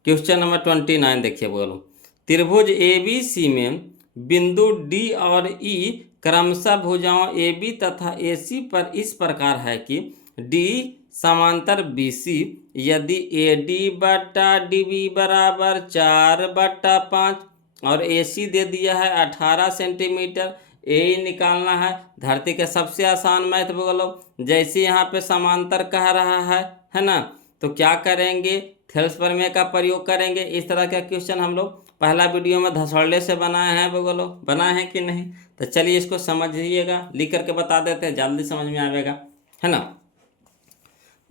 क्वेश्चन नंबर 29 देखिए, बोलो त्रिभुज ABC में बिंदु D और E क्रमशः भुजाओं AB तथा AC पर इस प्रकार है कि D समांतर BC यदि AD बटा DB बराबर 4/5 और AC दे दिया है 18 सेंटीमीटर। यही निकालना है। धरती के सबसे आसान मैथ बोलो, जैसे यहाँ पे समांतर कह रहा है ना, तो क्या करेंगे? थेल्स प्रमेय का प्रयोग करेंगे। इस तरह का क्वेश्चन हम लोग पहला वीडियो में धसौड़े से बनाए हैं, बोलो बनाए हैं कि नहीं? तो चलिए इसको समझिएगा, लिख करके बता देते हैं, जल्दी समझ में आएगा, है ना।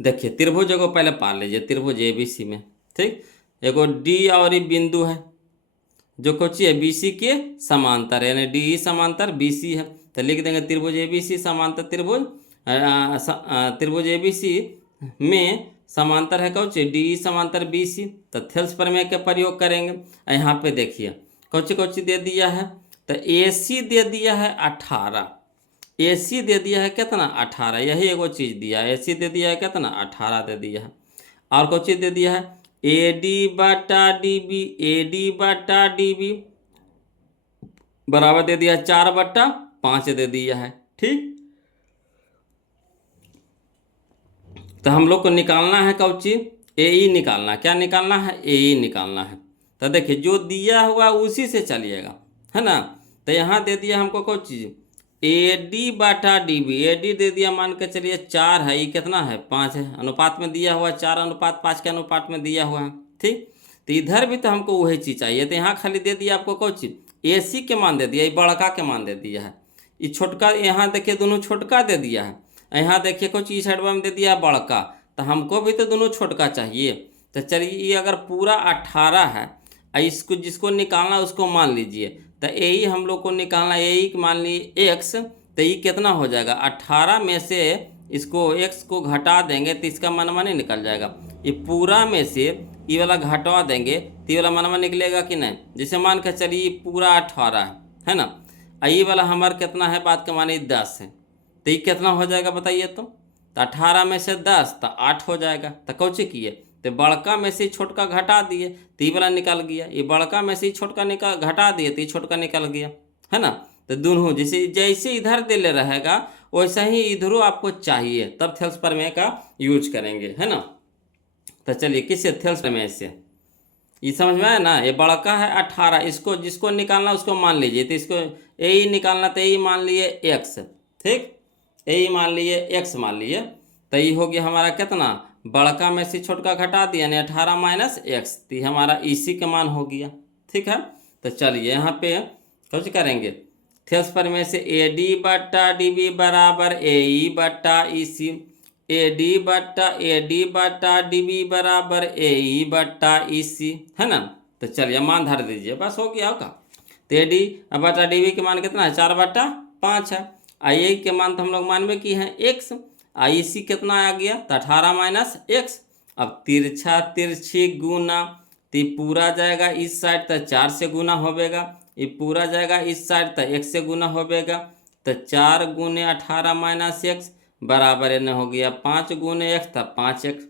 देखिए त्रिभुज को पहले पार लीजिए, त्रिभुज ABC में, ठीक, एगो D और E बिंदु है जो कोची है BC के समांतर, यानी DE समांतर BC है। तो लिख देंगे त्रिभुज ABC समांतर त्रिभुज, त्रिभुज ABC में समांतर है कौची? DE समांतर BC। तो थेल्स प्रमेय के प्रयोग करेंगे। यहाँ पे देखिए कौची कौची दे दिया है, तो AC दे दिया है 18, AC दे दिया है कितना? 18, यही एगो चीज़ दिया है। AC दे दिया है कितना? 18 दे दिया है। और कुछ चीज़ दे दिया है AD बटा DB, AD बटा DB बराबर दे दिया 4/5 दे दिया है, ठीक। तो हम लोग को निकालना है कौची, ए ई निकालना। क्या निकालना है, ए ई निकालना है। तो देखिए जो दिया हुआ उसी से चलिएगा, है ना। तो यहाँ दे दिया हमको कौन चीज़, ए डी बाटा डी बी। ए डी दे दिया, मान के चलिए 4 है, ये कितना है 5 है, अनुपात में दिया हुआ 4:5 के अनुपात में दिया हुआ है। ठीक, तो इधर भी तो हमको वही चीज़ चाहिए। तो यहाँ खाली दे दिया आपको कौन चीज़, ए सी के मान दे दिया, ये बड़का के मान दे दिया है। ये छोटका, यहाँ देखिए दोनों छोटका दे दिया है, यहाँ देखिए कुछ इस साइड में दे दिया बड़का। तो हमको भी तो दोनों छोटका चाहिए। तो चलिए ये अगर पूरा 18 है, इसको जिसको निकालना उसको मान लीजिए। तो यही हम लोग को निकालना, यही मान लीजिए एक्स। तो ये कितना हो जाएगा, 18 में से इसको एक्स को घटा देंगे तो इसका मनवा नहीं निकल जाएगा। ये पूरा में से ये वाला घटवा देंगे तो ये वाला मनवा निकलेगा कि नहीं। जैसे मान के चलिए पूरा 18 है ना, ये वाला हमारा कितना है, बात का माने 10 है। तो ये कितना हो जाएगा बताइए तो 18 में से 10 तो 8 हो जाएगा। तो कौचे किए, तो बड़का में से छोटका घटा दिए तो ये वाला निकल गया, ये बड़का में से छोटका निकाल घटा दिए तो ये छोटका निकल गया, है ना। तो दोनों जैसे जैसे इधर दे ले रहेगा वैसा ही इधरों आपको चाहिए, तब थेल्स प्रमेय का यूज करेंगे, है ना। तो चलिए किससे, थेल्स प्रमेय से। ये समझ में आया ना, ये बड़का है 18, इसको जिसको निकालना उसको मान लीजिए। तो इसको ए निकालना, तो ए मान लिए एक्स, ठीक, ए मान लिए एक्स मान लिए। तो ये हो गया हमारा कितना, बड़का में से छोटका घटा दिया यानी 18 माइनस एक्स, तो हमारा इसी का मान हो गया। ठीक है, तो चलिए यहाँ पे कुछ करेंगे, थेल्स प्रमेय से ए डी बट्टा डी बी बराबर ए ई बट्टा ई सी, ए डी बट्टा डी बी बराबर ए ई बट्टा ई सी, है ना। तो चलिए मान धर दीजिए, बस हो गया होगा। तो ए डी बट्टा डी बी के मान कितना है, 4/5 है। आई ए के मान तो हम लोग मान में की है एक्स, आई सी कितना आ गया, तो 18 माइनस एक्स। अब तिरछा तिरछी गुना, तो ये पूरा जाएगा इस साइड तो 4 से गुना होवेगा, ये पूरा जाएगा इस साइड तो 1 से गुना होवेगा। तो 4 गुने 18 माइनस एक्स बराबर है न हो गया 5 गुने एक्स, तब 5x।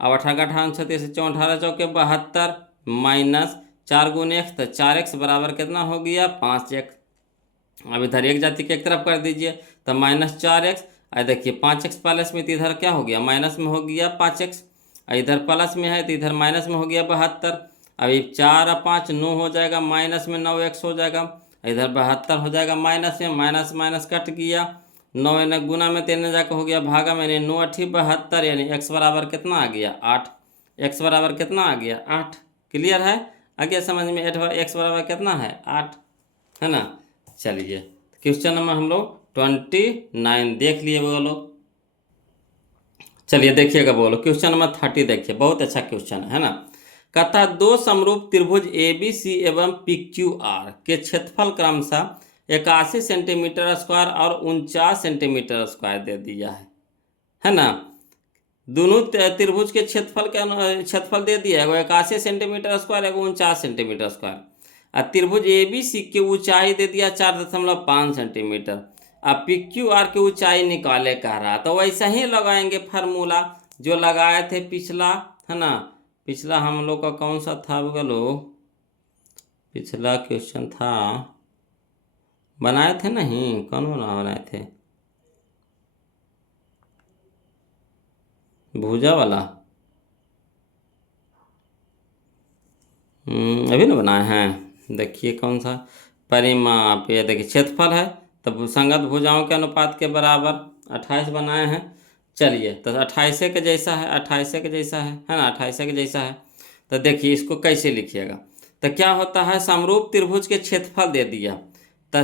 अब 18 36 18 चौके 72 माइनस 4 गुने एक्स, तो 4x बराबर कितना हो गया 5x। अब इधर एक जाति के एक तरफ कर दीजिए तो -4x, और देखिए 5x प्लस में, तो इधर क्या हो गया माइनस में हो गया 5x, इधर प्लस में है तो इधर माइनस में हो गया 72। अब ये 4 और 5 9 हो जाएगा, माइनस में 9x हो जाएगा, इधर 72 हो जाएगा माइनस में, माइनस माइनस कट गया, 9 ने गुना में 3 जाकर हो गया भागा में, 9 8 72, यानी x बराबर कितना आ गया 8। x बराबर कितना आ गया 8। क्लियर है, आगे समझ में, x बराबर कितना है 8, है ना। चलिए क्वेश्चन नंबर हम लोग 29 देख लिए बोलो। चलिए देखिएगा बोलो, क्वेश्चन नंबर 30 देखिए, बहुत अच्छा क्वेश्चन है ना। कहता है दो समरूप त्रिभुज ए बी सी एवं पी क्यू आर के क्षेत्रफल क्रमशः 81 सेंटीमीटर स्क्वायर और 49 सेंटीमीटर स्क्वायर दे दिया है ना। दोनों त्रिभुज के क्षेत्रफल दे दिया है, वो 81 सेंटीमीटर स्क्वायर है, 49 सेंटीमीटर स्क्वायर। और त्रिभुज ए बी सी की ऊंचाई दे दिया 4.5 सेंटीमीटर। अब पी क्यू आर की ऊंचाई निकाले कह रहा, तो वैसा ही लगाएंगे फार्मूला जो लगाए थे पिछला, है ना। पिछला हम लोग का कौन सा था बोलो, पिछला क्वेश्चन था बनाए थे नहीं, कौन बनाए थे, भुजा वाला, अभी ना बनाए हैं। देखिए कौन सा, परिमाप, ये देखिए क्षेत्रफल है तब संगत भुजाओं के अनुपात के बराबर 28 बनाए हैं। चलिए तो 28 के जैसा है, 28 के जैसा है ना, 28 के जैसा है। तो देखिए इसको कैसे लिखिएगा, तो क्या होता है, समरूप त्रिभुज के क्षेत्रफल दे दिया, तो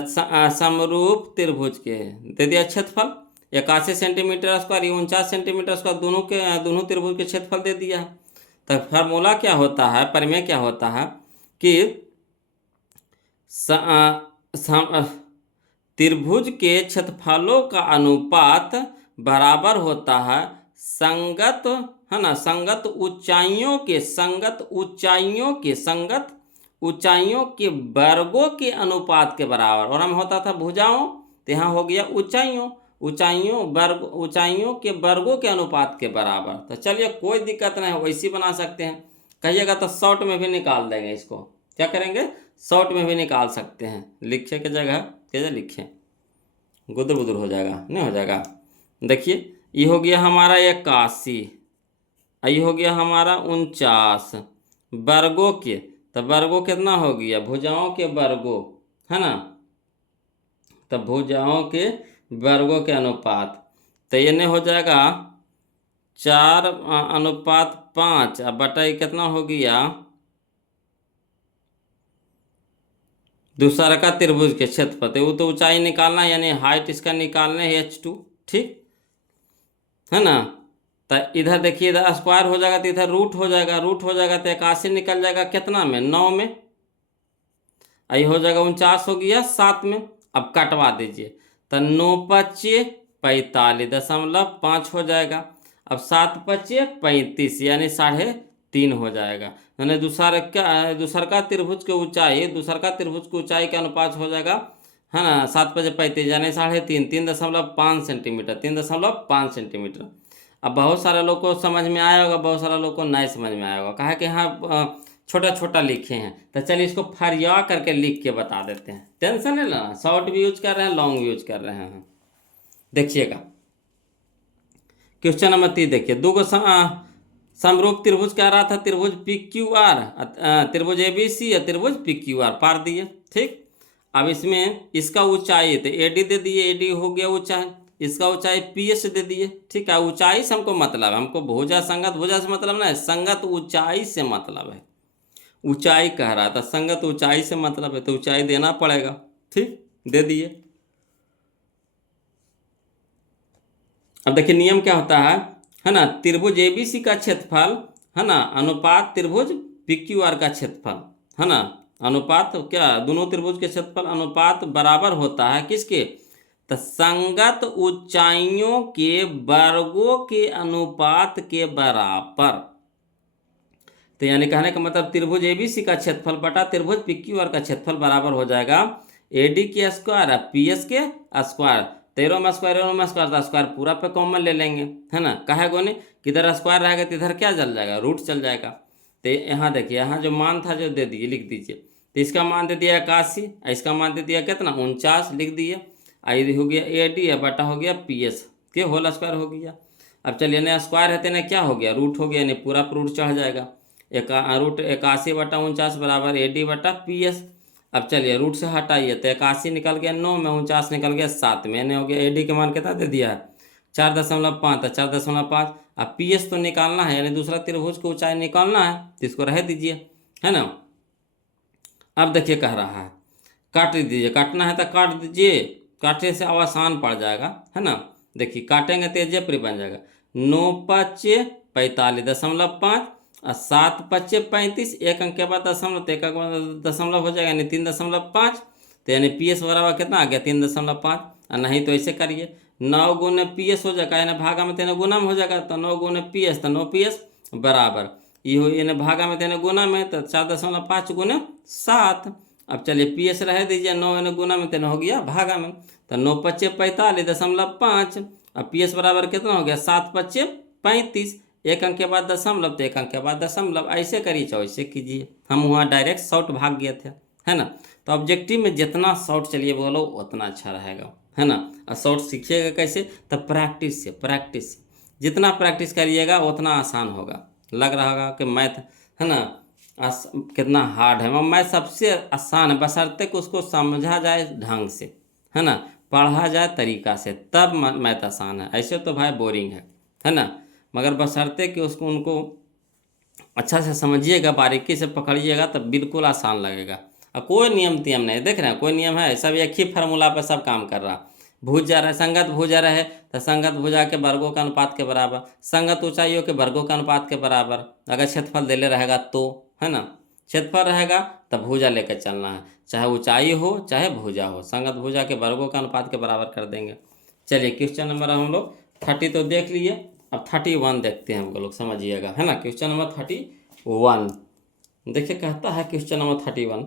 समरूप त्रिभुज के दे दिया क्षेत्रफल 81 सेंटीमीटर स्क्वायर, 49 सेंटीमीटर स्क्वायर, दोनों त्रिभुज के क्षेत्रफल दे दिया है। तो फार्मूला क्या होता है, प्रमेय क्या होता है कि त्रिभुज के क्षेत्रफलों का अनुपात बराबर होता है संगत, है ना, संगत ऊंचाइयों के वर्गों के अनुपात के बराबर। और हम होता था भुजाओं, तो यहाँ हो गया ऊंचाइयों के वर्गों के अनुपात के बराबर। तो चलिए कोई दिक्कत नहीं, वैसी बना सकते हैं। कहिएगा तो शॉर्ट में भी निकाल देंगे इसको, क्या करेंगे, शॉर्ट में भी निकाल सकते हैं। लिखे की जगह कैसे लिखें, गुदर बुदर हो जाएगा, नहीं हो जाएगा। देखिए ये हो गया हमारा 81, ये हो गया हमारा 49 वर्गों के। तो वर्गों कितना हो गया, भुजाओं के वर्गों, है ना। तो भुजाओं के वर्गों के अनुपात, तो ये नहीं हो जाएगा 4:5 अब बटा ये कितना हो गया, दूसरा का त्रिभुज के क्षेत्रफल। तो वो तो ऊंचाई निकालना है, यानी हाइट इसका निकालना है H2, ठीक है ना। तो इधर देखिए, इधर स्क्वायर हो जाएगा तो इधर रूट हो जाएगा, रूट हो जाएगा तो 81 निकल जाएगा कितना में, 9 में। आई हो जाएगा 49 हो गया 7 में। अब कटवा दीजिए, तो 9×5 45.5 हो जाएगा। अब 7×5 35 यानी 3.5 हो जाएगा। यानी दूसर का त्रिभुज की ऊंचाई, दूसर का त्रिभुज की ऊंचाई के अनुपात हो जाएगा, है ना, 7×5 35 यानी 3.5, 3.5 सेंटीमीटर, 3.5 सेंटीमीटर। अब बहुत सारे लोग को समझ में आया होगा, बहुत सारे लोग को नहीं समझ में आया होगा, कहा कि यहाँ छोटा छोटा लिखे हैं। तो चलिए इसको फरिया करके लिख के बता देते हैं, टेंशन नहीं लेना। शॉर्ट भी यूज कर रहे हैं, लॉन्ग भी यूज कर रहे हैं। देखिएगा क्वेश्चन नंबर 3, देखिए दो गो समरूप त्रिभुज कह रहा था, त्रिभुज PQR, त्रिभुज ABC या त्रिभुज PQR पार दिए, ठीक। अब इसमें इसका ऊंचाई तो AD दे दिए, AD हो गया ऊंचाई, इसका ऊंचाई PS दे दिए, ठीक है। ऊंचाई से हमको मतलब है, हमको भुजा संगत भुजा से मतलब ना है, संगत ऊंचाई से मतलब है। ऊंचाई कह रहा था, संगत ऊंचाई से मतलब है, तो ऊंचाई देना पड़ेगा, ठीक, दे दिए। अब देखिए नियम क्या होता है ना, त्रिभुज ABC का क्षेत्रफल, है ना, अनुपात त्रिभुज PQR का क्षेत्रफल, है ना, अनुपात क्या, दोनों त्रिभुज के क्षेत्रफल अनुपात बराबर होता है किसके, तो संगत ऊंचाइयों के वर्गों के अनुपात के बराबर। तो यानी कहने का मतलब त्रिभुज ABC का क्षेत्रफल बटा त्रिभुज PQR का क्षेत्रफल बराबर हो जाएगा AD के स्क्वायर और PS के स्क्वायर। 13 में स्क्वायर, 13 में स्क्वायर, तो स्क्वायर पूरा पे कॉमन ले लेंगे, है ना। कहे गोने किधर स्क्वायर रहेगा तो इधर क्या चल जाएगा, रूट चल जाएगा। तो यहाँ देखिए, यहाँ जो मान था जो दे दिए, लिख दीजिए। तो इसका मान दे दिया 81, इसका मान दे दिया कितना 49, लिख दिए। आई हो गया AD बटा हो गया PS के होल स्क्वायर हो गया। अब चलिए ना स्क्वायर है तो ना क्या हो गया, रूट हो गया, यानी पूरा रूट चढ़ जाएगा। रूट 81/49 बराबर AD बटा PS। अब चलिए रूट से हटाइए, तो 81 निकल गया 9 में, 49 निकल गया 7 में, यानी हो गया AD के मान कितना दे दिया है 4.5, 4.5। अब PS तो निकालना है, यानी दूसरा त्रिभुज की ऊंचाई निकालना है, तो इसको रह दीजिए, है ना। अब देखिए कह रहा है काट दीजिए, काटना है तो काट दीजिए, काटने से आसान पड़ जाएगा, है ना। देखिए काटेंगे तो जेपरी बन जाएगा 9×5 45.5 और 7×5 35, एक अंक के बाद दशमलव, तो एक अंक के बाद दशमलव हो जाएगा, यानी 3.5। तो यानी PS बराबर कितना आ गया 3.5। और नहीं तो ऐसे करिए 9 गुने PS हो जाएगा, यानी भागा में तेने गुना में हो जाएगा, तो 9 गुने PS, तो 9PS बराबर ये हो, यानी भागा में तेने गुना में, तो 4.5 गुने 7। अब चलिए PS रह दीजिए, 9 यानी गुना में तेने हो गया भागा में, तो 9×5 45.5। अब PS बराबर कितना हो गया 7×5 35, एक अंक के बाद दशमलव, तो एक अंक के बाद दशमलव, ऐसे करिए चाहे ऐसे कीजिए। हम वहाँ डायरेक्ट शॉर्ट भाग गए थे, है ना। तो ऑब्जेक्टिव में जितना शॉर्ट चलिए बोलो उतना अच्छा रहेगा, है ना। और शॉर्ट सीखिएगा कैसे, तो प्रैक्टिस से, प्रैक्टिस से जितना प्रैक्टिस करिएगा उतना आसान होगा। लग रहा होगा कि मैथ, है ना, कितना हार्ड है, मैथ सबसे आसान है, बशर्ते कि उसको समझा जाए ढंग से, है ना, पढ़ा जाए तरीका से, तब मैथ आसान है। ऐसे तो भाई बोरिंग है ना। मगर बशर्ते कि उसको उनको अच्छा से समझिएगा, बारीकी से पकड़िएगा, तब बिल्कुल आसान लगेगा। और कोई नियम नहीं, देख रहे हैं कोई नियम है, सब एक ही फार्मूला पर सब काम कर रहा। भुजा रहे, संगत भुजा रहे तो संगत भुजा के वर्गों के अनुपात के बराबर, संगत ऊंचाइयों के वर्गों के अनुपात के बराबर। अगर क्षेत्रफल देले रहेगा तो, है ना, क्षेत्रफल रहेगा तब भुजा लेकर चलना है, चाहे ऊंचाई हो चाहे भुजा हो, संगत भुजा के वर्गों के अनुपात के बराबर कर देंगे। चलिए क्वेश्चन नंबर हम लोग 30 तो देख लिए, अब 31 देखते हैं हम लोग, समझिएगा, है ना। क्वेश्चन नंबर 31 देखिए, कहता है क्वेश्चन नंबर 31,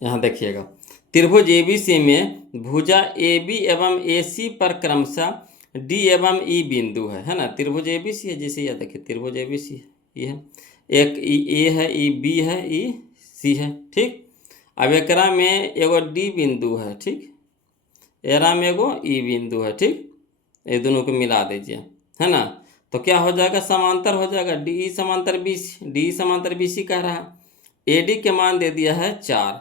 यहाँ देखिएगा, त्रिभुज ABC में भुजा AB एवं AC पर क्रमशः D एवं E बिंदु है ना। त्रिभुज ABC है, जैसे यह देखिए त्रिभुज ABC है, ये है, एक A है, E B है, E C है, ठीक। अब एकरा में एगो D बिंदु है, ठीक, एरा में एगो E बिंदु है, ठीक। ये दोनों को मिला दीजिए, है ना। तो क्या हो जाएगा, समांतर हो जाएगा, डी समांतर बी सी, डी समांतर बी सी कह रहा है। ए डी के मान दे दिया है 4,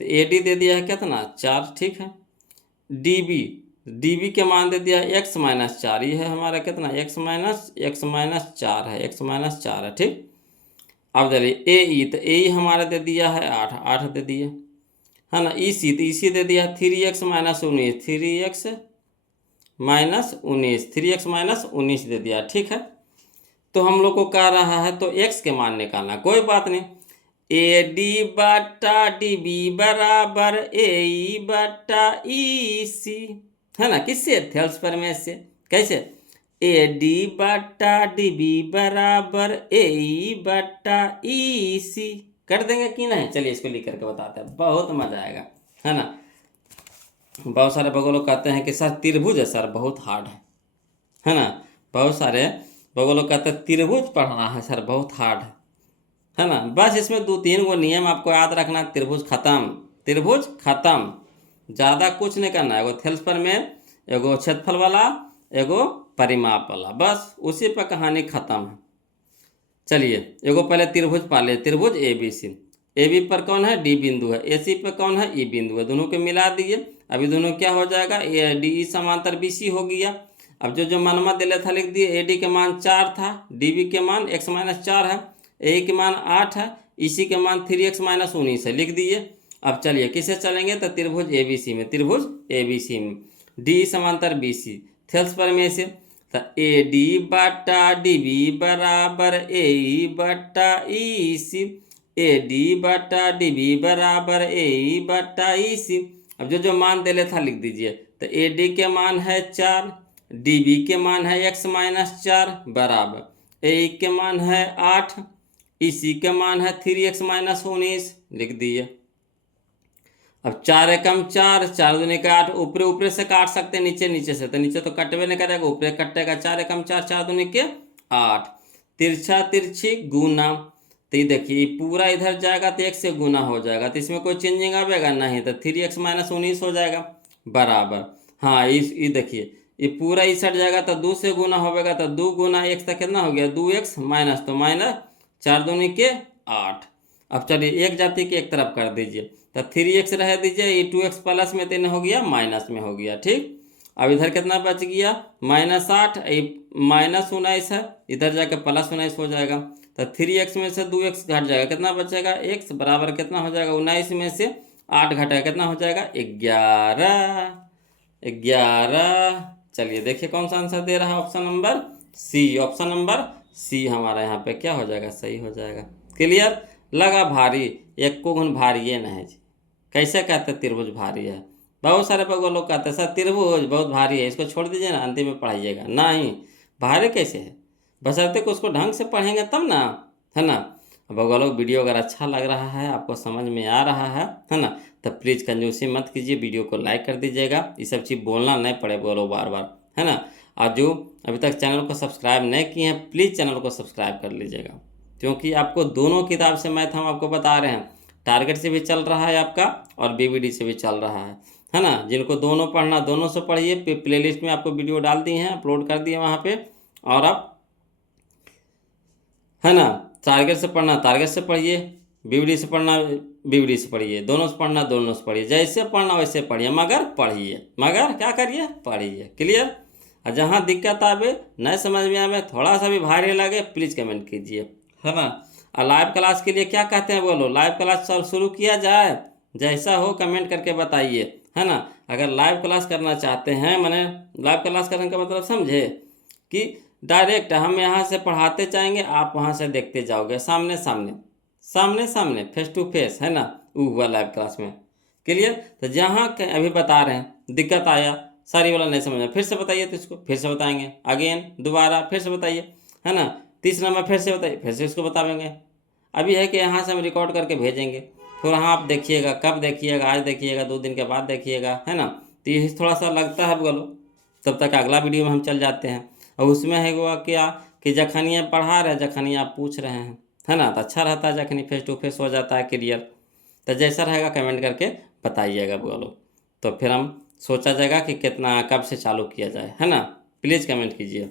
तो ए डी दे दिया है कितना 4, ठीक है। डी बी के मान दे दिया है x-4, ये है हमारा कितना x-4 है, x-4 है, ठीक। अब चलिए ए ई, तो ए ई हमारा दे दिया है 8, 8 दे दिए, है ना। ई सी, तो ई सी दे दिया है 3x-19, 3x-19 दे दिया, ठीक है। तो हम लोग को कह रहा है तो x के मान निकालना, कोई बात नहीं। ए डी बटा डी बी बराबर ए ई बटा ई सी, है ना। किससे, थेल्स प्रमेय से। कैसे, ए डी बटा डी बी बराबर ए ई बटा ई सी, कर देंगे कि नहीं। चलिए इसको लिख करके बताते हैं, बहुत मजा आएगा, है ना। बहुत सारे भगोलोग कहते हैं कि सर त्रिभुज है सर बहुत हार्ड है ना। बहुत सारे भगोलोग कहते हैं त्रिभुज पढ़ना है सर बहुत हार्ड है ना। बस इसमें 2-3 गो नियम आपको याद रखना, त्रिभुज खत्म, त्रिभुज खत्म, ज़्यादा कुछ नहीं करना है। एगो थेल्सपर में, एगो क्षेत्रफल वाला, एगो परिमाप वाला, बस उसी पर कहानी खत्म है। चलिए एगो पहले त्रिभुज पा ले, त्रिभुज A B C, A B पर कौन है डी बिंदु है, ए सी पर कौन है ई बिंदु है, दोनों को मिला दिए। अभी दोनों क्या हो जाएगा, ए डी ई समांतर बी सी हो गया। अब जो मानमा दिया था लिख दिए, ए डी के मान 4 था, डी बी के मान x-4 है, ए के मान 8 है, इसी के मान 3x-19 है, लिख दिए। अब चलिए किसे चलेंगे, तो त्रिभुज ए बी सी में, त्रिभुज ए बी सी में डी समांतर बी सी, थेल्स प्रमेय से, तो ए डी बटा डी बी बराबर ए ई बटा ई सी, ए डी बटा डी बी बराबर ए ई बटा ई सी। अब जो मान दे था लिख दीजिए, तो ए डी के मान है 4, डी बी के मान है x-4 बराबर ए ई के मान है 8, इसी के मान है 3x-19, लिख दिए। अब 4 एकम 4, 4 दूनी का 8, ऊपरे ऊपरे से काट सकते, नीचे नीचे से, तो नीचे तो कटवे नहीं करेगा, ऊपरे कटेगा। 4 एकम 4, 4 दूनी के 8, तिरछा तिरछी गुना, तो ये देखिए पूरा इधर जाएगा तो 1 से गुना हो जाएगा, तो इसमें कोई चेंजिंग आएगा नहीं, तो 3x-19 हो जाएगा बराबर। हाँ ये देखिए ये पूरा इस हट जाएगा तो 2 से गुना होगा, तो 2 गुना x तक कितना हो गया 2x माइनस, तो माइनस 4 दूनी के 8। अब चलिए एक जाति के एक तरफ कर दीजिए, तो 3x रह दीजिए, ये 2x प्लस में तीन हो गया माइनस में हो गया, ठीक। अब इधर कितना बच गया -8, -19 है, इधर जाकर +19 हो जाएगा, तो 3x में से 2x घट जाएगा, कितना बचेगा x बराबर कितना हो जाएगा 19 में से 8 घटेगा, कितना हो जाएगा 11। चलिए देखिए कौन सा आंसर दे रहा है, option number C, option number C हमारा यहाँ पे क्या हो जाएगा, सही हो जाएगा। क्लियर, लगा भारी, एक को गुण भारी है नहीं जी। कैसे कहते त्रिभुज भारी है, बहुत सारे लोग कहते हैं सर त्रिभुज बहुत भारी है, इसको छोड़ दीजिए ना, अंतिम में पढ़ाइएगा। नहीं, भारी कैसे है, बशर्ते कि उसको ढंग से पढ़ेंगे तब ना, है ना। लोग वीडियो अगर अच्छा लग रहा है, आपको समझ में आ रहा है ना, तो प्लीज़ कंजूसी मत कीजिए, वीडियो को लाइक कर दीजिएगा, ये सब चीज़ बोलना नहीं पड़े बोलो बार बार, है ना। और जो अभी तक चैनल को सब्सक्राइब नहीं किए हैं, प्लीज़ चैनल को सब्सक्राइब कर लीजिएगा, क्योंकि आपको दोनों किताब से मैथ हम आपको बता रहे हैं, टारगेट से भी चल रहा है आपका और बीवीडी से भी चल रहा है ना। जिनको दोनों पढ़ना दोनों से पढ़िए, प्लेलिस्ट में आपको वीडियो डाल दी हैं, अपलोड कर दिए वहाँ पे, और आप है ना टारगेट से पढ़ना टारगेट से पढ़िए, बीवीडी से पढ़ना बीवीडी से पढ़िए, दोनों से पढ़ना दोनों से पढ़िए, जैसे पढ़ना वैसे पढ़िए, मगर पढ़िए, मगर क्या करिए पढ़िए। क्लियर। और जहाँ दिक्कत आवे, नहीं समझ में आवे, थोड़ा सा भी भारी लगे, प्लीज़ कमेंट कीजिए, है ना। और लाइव क्लास के लिए क्या कहते हैं बोलो, लाइव क्लास शुरू किया जाए, जैसा हो कमेंट करके बताइए, है ना। अगर लाइव क्लास करना चाहते हैं, मैंने लाइव क्लास करने का मतलब समझे कि डायरेक्ट हम यहाँ से पढ़ाते जाएंगे, आप वहाँ से देखते जाओगे, सामने सामने फेस टू फेस, है ना, वो हुआ लाइव क्लास में। क्लियर। तो जहाँ अभी बता रहे हैं दिक्कत आया, सारी वाला नहीं समझ में, फिर से बताइए, तो इसको फिर से बताएंगे, अगेन दोबारा फिर से बताइए, है ना। तीसरा नंबर फिर से बताइए, फिर से इसको बताएंगे। अभी है कि यहाँ से हम रिकॉर्ड करके भेजेंगे, फिर हाँ आप देखिएगा, कब देखिएगा, आज देखिएगा, 2 दिन के बाद देखिएगा, है ना। तो ये थोड़ा सा लगता है बोलो, तब तक अगला वीडियो में हम चल जाते हैं, और उसमें है वो क्या कि जखनिया पढ़ा रहे, जखनिया आप पूछ रहे हैं, है ना, तो अच्छा रहता है, जखनी फेस टू फेस हो जाता है क्लियर। तो जैसा रहेगा कमेंट करके बताइएगा बोलो, तो फिर हम सोचा जाएगा कि कितना कब से चालू किया जाए, है ना। प्लीज़ कमेंट कीजिए।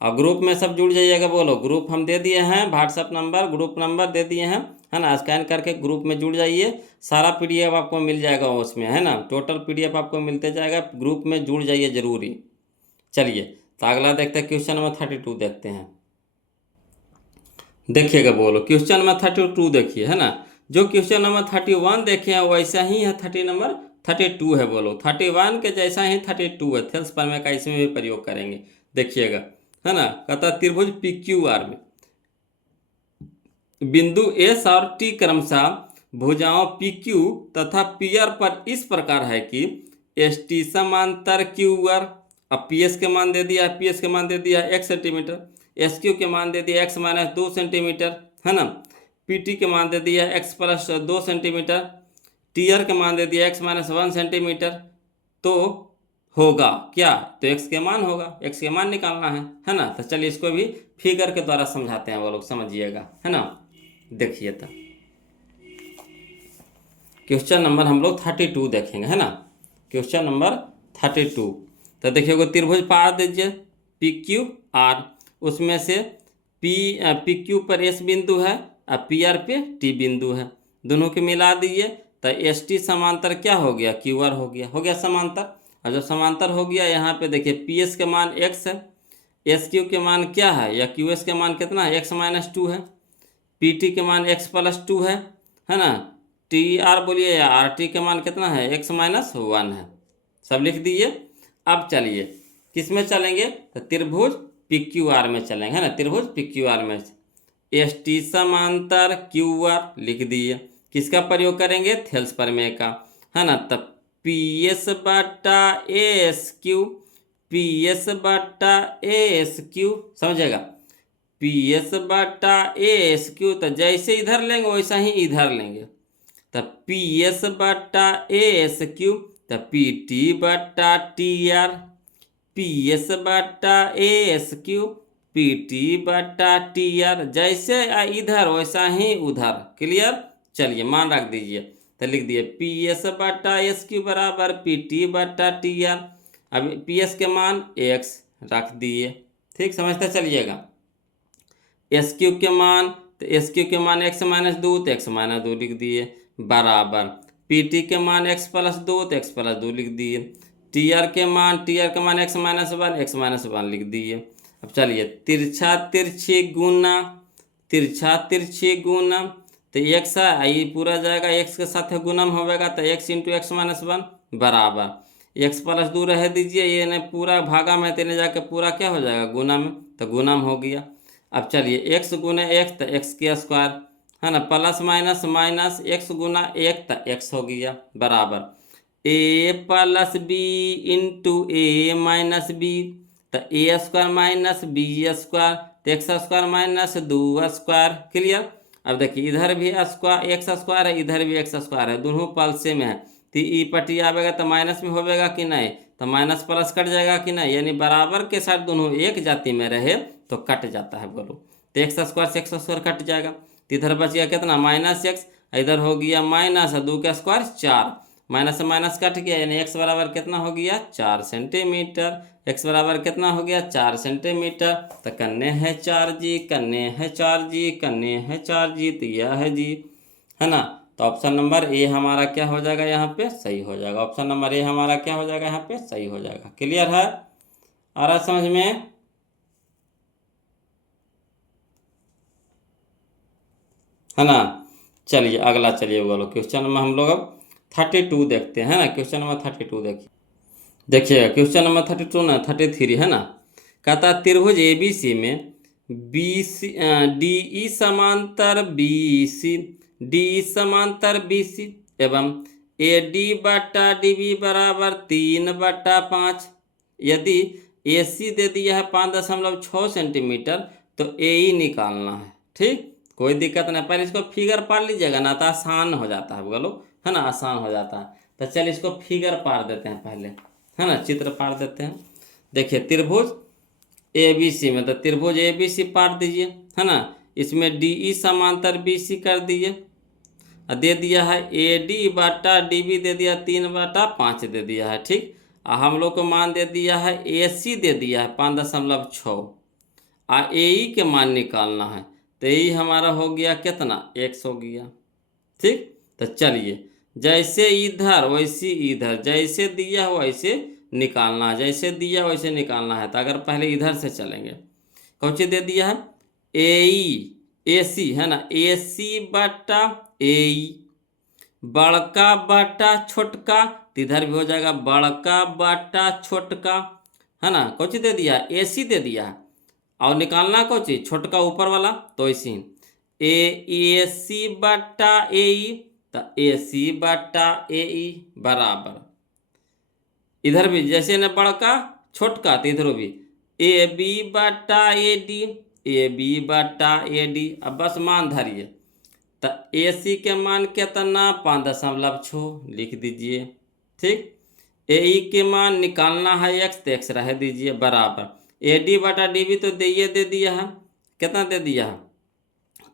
और ग्रुप में सब जुड़ जाइएगा, बोलो ग्रुप हम दे दिए हैं, व्हाट्सअप नंबर ग्रुप नंबर दे दिए हैं, है ना। स्कैन करके ग्रुप में जुड़ जाइए, सारा पीडीएफ आपको मिल जाएगा उसमें, है ना। टोटल पीडीएफ आपको मिलते जाएगा, ग्रुप में जुड़ जाइए जरूरी। चलिए तो अगला देखते हैं, क्वेश्चन नंबर 32 देखते हैं। देखिएगा बोलो, क्वेश्चन नंबर 32 देखिए, है ना। जो क्वेश्चन नंबर 31 देखे हैं वैसा ही है 32 है। बोलो 31 के जैसा ही 32 है, थेल्स प्रमेय का इसमें भी प्रयोग करेंगे, देखिएगा, है ना। कहता त्रिभुज पी क्यू आर में बिंदु एस और टी क्रमशः भुजाओं पी क्यू तथा पी आर पर इस प्रकार है कि एस टी समांतर क्यू आर, अब पी एस के मान दे दिया, पी एस के मान दे दिया 1 सेंटीमीटर, एस क्यू के मान दे दिया x माइनस 2 सेंटीमीटर, है ना। पी टी के मान दे दिया x plus 2 centimetre, T R के मान दे दिया x माइनस 1 सेंटीमीटर। तो होगा क्या, तो x के मान होगा, x के मान निकालना है ना। तो चलिए इसको भी फिगर के द्वारा समझाते हैं, वो लोग समझिएगा, है ना। देखिए तो क्वेश्चन नंबर हम लोग 32 देखेंगे, है ना। क्वेश्चन नंबर 32, तो देखिए त्रिभुज पार दीजिए पी क्यू आर, उसमें से पी क्यू पर एस बिंदु है और पी आर पे टी बिंदु है, दोनों के मिला दिए तो एस टी समांतर क्या हो गया, क्यू आर हो गया समांतर। और जब समांतर हो गया यहाँ पे देखिए पी एस के मान x है, एस क्यू के मान क्या है, या क्यू एस के मान कितना है, x माइनस 2 है, पी टी के मान x प्लस 2 है ना। टी आर बोलिए या आर टी के मान कितना है, x माइनस 1 है। सब लिख दीजिए। अब चलिए किस में चलेंगे, तो त्रिभुज पी क्यू आर में चलेंगे, है ना। त्रिभुज पी क्यू आर में एस टी समांतर क्यू आर लिख दिए, किसका प्रयोग करेंगे, थेल्स प्रमेय का, है ना। तब पी एस बटा एस क्यू, पी एस बटा एस क्यू, समझेगा, पी एस बटा एस क्यू, तो जैसे इधर लेंगे वैसा ही इधर लेंगे, तब पी एस बटा एस क्यू, तब पी टी बटा टी आर, पी एस बटा एस क्यू, पी टी बटा टी आर, जैसे इधर वैसा ही उधर, क्लियर। चलिए मान रख दीजिए, तो लिख दिए पी एस बटा एस क्यू बराबर पी टी बटा टी आर। अब पी एस के मान x रख दिए, ठीक, समझते चलिएगा। एस क्यू के मान, तो एस क्यू के मान x माइनस 2, तो x माइनस 2 लिख दिए, बराबर पी टी के मान x प्लस 2, तो x प्लस 2 लिख दिए, टी आर के मान x माइनस 1, x माइनस 1 लिख दिए। अब चलिए तिरछा तिरछी गुना, तो x है ये पूरा जाएगा, x के साथ गुणम होगा, तो x इंटू एक्स माइनस 1 बराबर x प्लस 2 रह दीजिए, ये नहीं पूरा भागा में तेने जाके पूरा क्या हो जाएगा, गुना में, तो गुणम हो गया। अब चलिए x गुने x, तो x के स्क्वायर, है ना, प्लस माइनस माइनस x गुना 1, तो x हो गया, बराबर a plus B into A minus B, तो A square minus B square, तो X square minus 2 square, clear. अब देखिए इधर भी स्क्वायर एक्स स्क्वायर है, इधर भी एक्स स्क्वायर है, दोनों पल से में है, तो ई पट्टी आवेगा तो माइनस में होगा कि नहीं, तो माइनस प्लस कट जाएगा कि नहीं, यानी बराबर के साथ दोनों एक जाति में रहे तो कट जाता है, बोलो। तो एक्स स्क्वायर से एक्स स्क्वायर कट जाएगा, तो इधर बच गया कितना, माइनस एक्स, इधर हो गया माइनस 2 का स्क्वायर 4, माइनस से माइनस कट गया, यानी x बराबर कितना हो गया, 4 सेंटीमीटर, x बराबर कितना हो गया, 4 सेंटीमीटर। तो कन्ने है 4 जी, कन्ने है 4 जी, कन्ने है 4 जी, तो यह है जी, है ना। तो ऑप्शन नंबर ए हमारा क्या हो जाएगा, यहाँ पे सही हो जाएगा, ऑप्शन नंबर ए हमारा क्या हो जाएगा, यहाँ पे सही हो जाएगा, क्लियर है, आ रहा समझ में। है ना। चलिए अगला, चलिए बोलो क्वेश्चन नंबर हम लोग अब 32 देखते हैं ना। क्वेश्चन नंबर 32 देखिएगा क्वेश्चन नंबर 32 ना 33, है ना। कहता त्रिभुज ए बी सी में बी सी डी ई समांतर बी सी, डी ई समांतर बी सी एवं ए डी बटा डी बी बराबर 3/5। यदि ए सी दे दिया है 5.6 सेंटीमीटर, तो ए ई निकालना है, ठीक, कोई दिक्कत नहीं। पहले इसको फिगर पढ़ लीजिएगा ना, तो आसान हो जाता है, बोलो, है ना, आसान हो जाता है। तो चलिए इसको फिगर पार देते हैं पहले, है ना, चित्र पार देते हैं। देखिए त्रिभुज ए बी सी में, तो त्रिभुज ए बी सी पार दीजिए, है ना। इसमें डी ई समांतर बी सी कर दिए, दे दिया है ए डी बटा डी बी दे दिया 3/5 दे दिया है, ठीक। हम लोग को मान दे दिया है AC दे दिया है 5.6 और AE के मान निकालना है। तो AE हमारा हो गया कितना, x हो गया। ठीक, तो चलिए जैसे इधर वैसे इधर, जैसे दिया हो वैसे निकालना है, जैसे दिया वैसे निकालना है। तो अगर पहले इधर से चलेंगे, कौन सी दे दिया है, AC है ना, AC बटा AE, बड़का बटा छोटका, तो इधर भी हो जाएगा बड़का बटा छोटका, है ना। कौन सी दे दिया, AC दे दिया है, और निकालना कौन सी, छोटका ऊपर वाला, तो इसी AC बटा AE, तो AC बटा AE बराबर, इधर भी जैसे न बड़का छोटका, तो इधर भी AB बटा AD, AB बटा AD। अब बस मान धरिए, तो AC के मान कितना, 5.6 लिख दीजिए। ठीक, AE के मान निकालना है x, तो x रह दीजिए बराबर AD बटा DB, तो दे दिया है, कितना दे दिया है,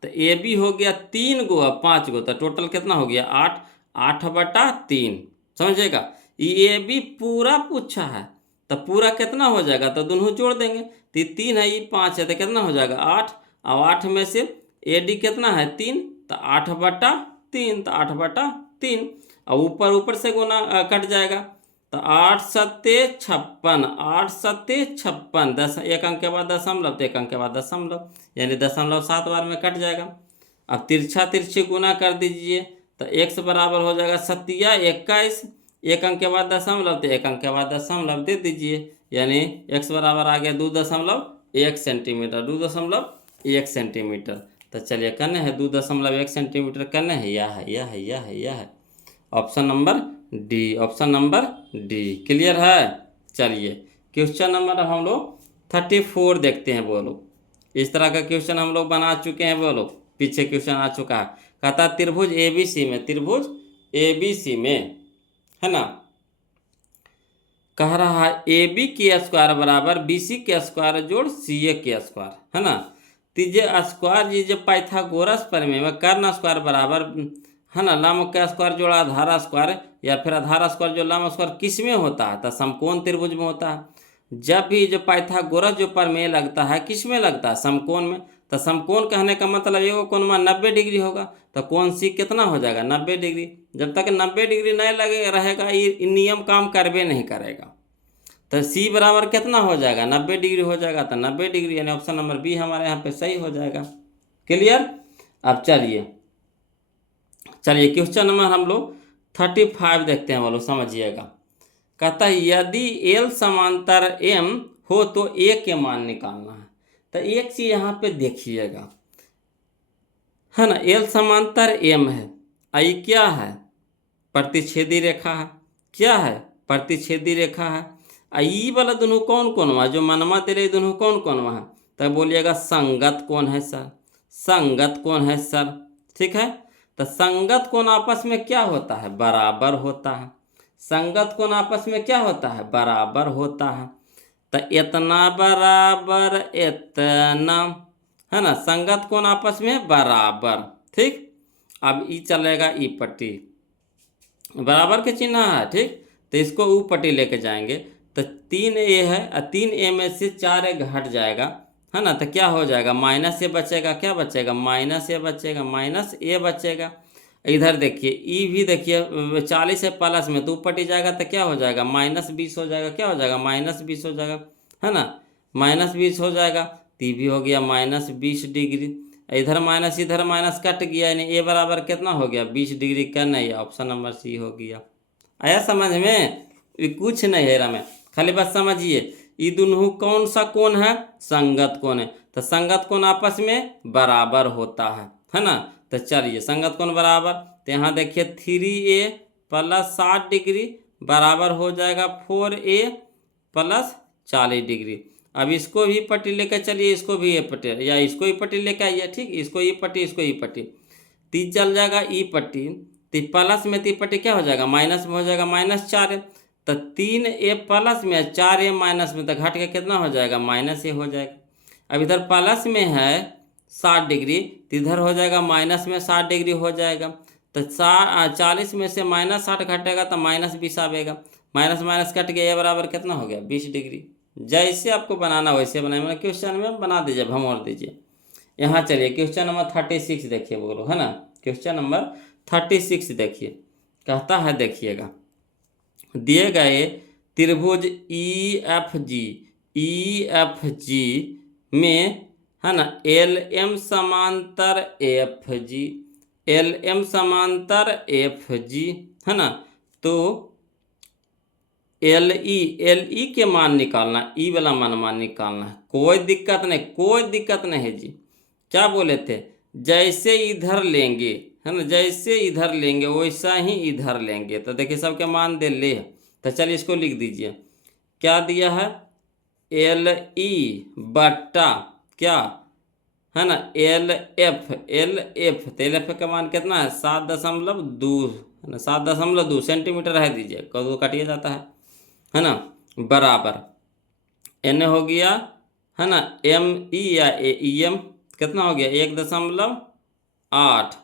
तो AB हो गया 3 गो और 5 गो, तो टोटल कितना हो गया 8, 8/3, समझेगा। ये AB पूरा पूछा है, तो पूरा कितना हो जाएगा, तो दोनों जोड़ देंगे, तो ये 3 है, ये 5 है, तो कितना हो जाएगा 8, और 8 में से AD कितना है 3, तो 8/3, तो 8/3, और ऊपर ऊपर से गुना कट जाएगा, तो 8 सत्ते 56, 8 सत्ते 56, 10 एक अंक के बाद दशमलव, तो एक अंक के बाद दशमलव, यानी 0.7 बार में कट जाएगा। अब तिरछा तिरछी गुना कर दीजिए, तो x बराबर हो जाएगा 7×21, एक अंक के बाद दशमलव, तो एक अंक के बाद दशमलव दे दीजिए, यानी x बराबर आ गया 2.1 सेंटीमीटर, 2.1 सेंटीमीटर। तो चलिए करने हैं 2.1 सेंटीमीटर, करने हैं, यह है option number D, option number D. Clear है। चलिए क्वेश्चन नंबर हम लोग 34 देखते हैं। बोलो, इस तरह का क्वेश्चन हम लोग बना चुके हैं। बोलो, पीछे क्वेश्चन आ चुका है। कहता त्रिभुज ABC में, त्रिभुज ABC में, है ना, कह रहा है AB के स्क्वायर बराबर BC के स्क्वायर जोड़ CA के स्क्वायर, है ना। तीजे स्क्वायर जी जो पाइथागोरस प्रमेय में कर्ण स्क्वायर बराबर, है ना, लंब का स्क्वायर जोड़ा आधार स्क्वायर, या फिर आधार स्क्वायर जो लंब स्क्वायर किस में होता है, तो समकोण त्रिभुज में होता है। जब भी जो पाइथागोरस जो प्रमेय लगता है किस में लगता है, समकोण में। तो समकोण कहने का मतलब ये कोण में 90 डिग्री होगा, तो कोण C कितना हो जाएगा 90 डिग्री। जब तक 90 डिग्री नहीं लगे रहेगा ये नियम काम करबे नहीं करेगा। तो C बराबर कितना हो जाएगा 90 डिग्री हो जाएगा, तो 90 डिग्री, यानी ऑप्शन नंबर बी हमारे यहाँ पे सही हो जाएगा। क्लियर। अब चलिए क्वेश्चन नंबर हम लोग 35 देखते हैं। बोलो समझिएगा। कहता है यदि L समांतर M हो तो A के मान निकालना है। तो एक चीज यहाँ पे देखिएगा, है ना, L समांतर M है, आई क्या है, प्रतिच्छेदी रेखा है। क्या है, प्रतिच्छेदी रेखा है। आई वाला दोनों कौन कौन हुआ, जो मनमा दे रहे दोनों कौन कौन हुआ है, तो बोलिएगा संगत कौन है सर, संगत कौन है सर। ठीक है, तो संगत कोण आपस में क्या होता है, बराबर होता है। संगत कोण आपस में क्या होता है, बराबर होता है। तो इतना बराबर इतना, है ना, संगत कोण आपस में बराबर। ठीक, अब ई चलेगा ई पट्टी, बराबर के चिन्ह है। ठीक, तो इसको ऊ पट्टी लेके जाएंगे, तो 3A है और 3A में से 4A घट जाएगा, है ना, तो क्या हो जाएगा, -A बचेगा, क्या बचेगा, -A बचेगा, -A बचेगा। इधर देखिए ई भी देखिए 40 है प्लस में, तो पटी जाएगा, तो क्या हो जाएगा -20 हो जाएगा, क्या हो जाएगा -20 हो जाएगा, है ना, -20 हो जाएगा। ती भी हो गया -20 डिग्री, इधर माइनस इधर माइनस कट गया, यानी ए बराबर कितना हो गया 20 डिग्री का, नहीं, ऑप्शन नंबर सी हो गया। आया समझ में, ये कुछ नहीं है रमें, खाली बस समझिए ये दोनों कौन सा कोण है, संगत कोण है। तो संगत कोण आपस में बराबर होता है ना। तो चलिए संगत कोण बराबर, तो यहाँ देखिए 3A प्लस 60 डिग्री बराबर हो जाएगा 4A प्लस 40 डिग्री। अब इसको भी पट्टी लेकर चलिए, इसको भी ये पट्टी, या इसको ही पट्टी लेकर आइए। ठीक, इसको ये पट्टी, इसको ये पट्टी, ती चल जाएगा ई पट्टी, ती प्लस में ती पट्टी क्या हो जाएगा माइनस में हो जाएगा -4। तो 3A प्लस में 4A माइनस में, तो घट के कितना हो जाएगा -A हो जाएगा। अब इधर प्लस में है 60 डिग्री, तो इधर हो जाएगा माइनस में 60 डिग्री हो जाएगा। तो 40 में से -60 घटेगा तो -20 आएगा, माइनस माइनस कट गया, ये बराबर कितना हो गया 20 डिग्री। जैसे आपको बनाना वैसे बनाए, मतलब क्वेश्चन में बना दीजिए, भमोड़ दीजिए। यहाँ चलिए क्वेश्चन नंबर 36 देखिए बोलो, है ना। क्वेश्चन नंबर 36 देखिए, कहता है देखिएगा, दिए गए त्रिभुज ई एफ जी में, है ना, एल एम समांतर एफ जी, एल एम समांतर एफ जी, है ना। तो एल ई के मान निकालना, ई वाला मान निकालना है। कोई दिक्कत नहीं, कोई दिक्कत नहीं है जी। क्या बोले थे, जैसे इधर लेंगे, है ना, जैसे इधर लेंगे वैसा ही इधर लेंगे। तो देखिए सबके मान दे ले, तो चलिए इसको लिख दीजिए। क्या दिया है, एल ई बट्टा क्या, है ना, एल एफ, तो एल एफ का मान कितना है 7.2, है ना, 7.2 सेंटीमीटर है दीजिए, कदू काटिए जाता है ना, बराबर एन हो गया, है ना, एम ई या ई एम कितना हो गया 1.8,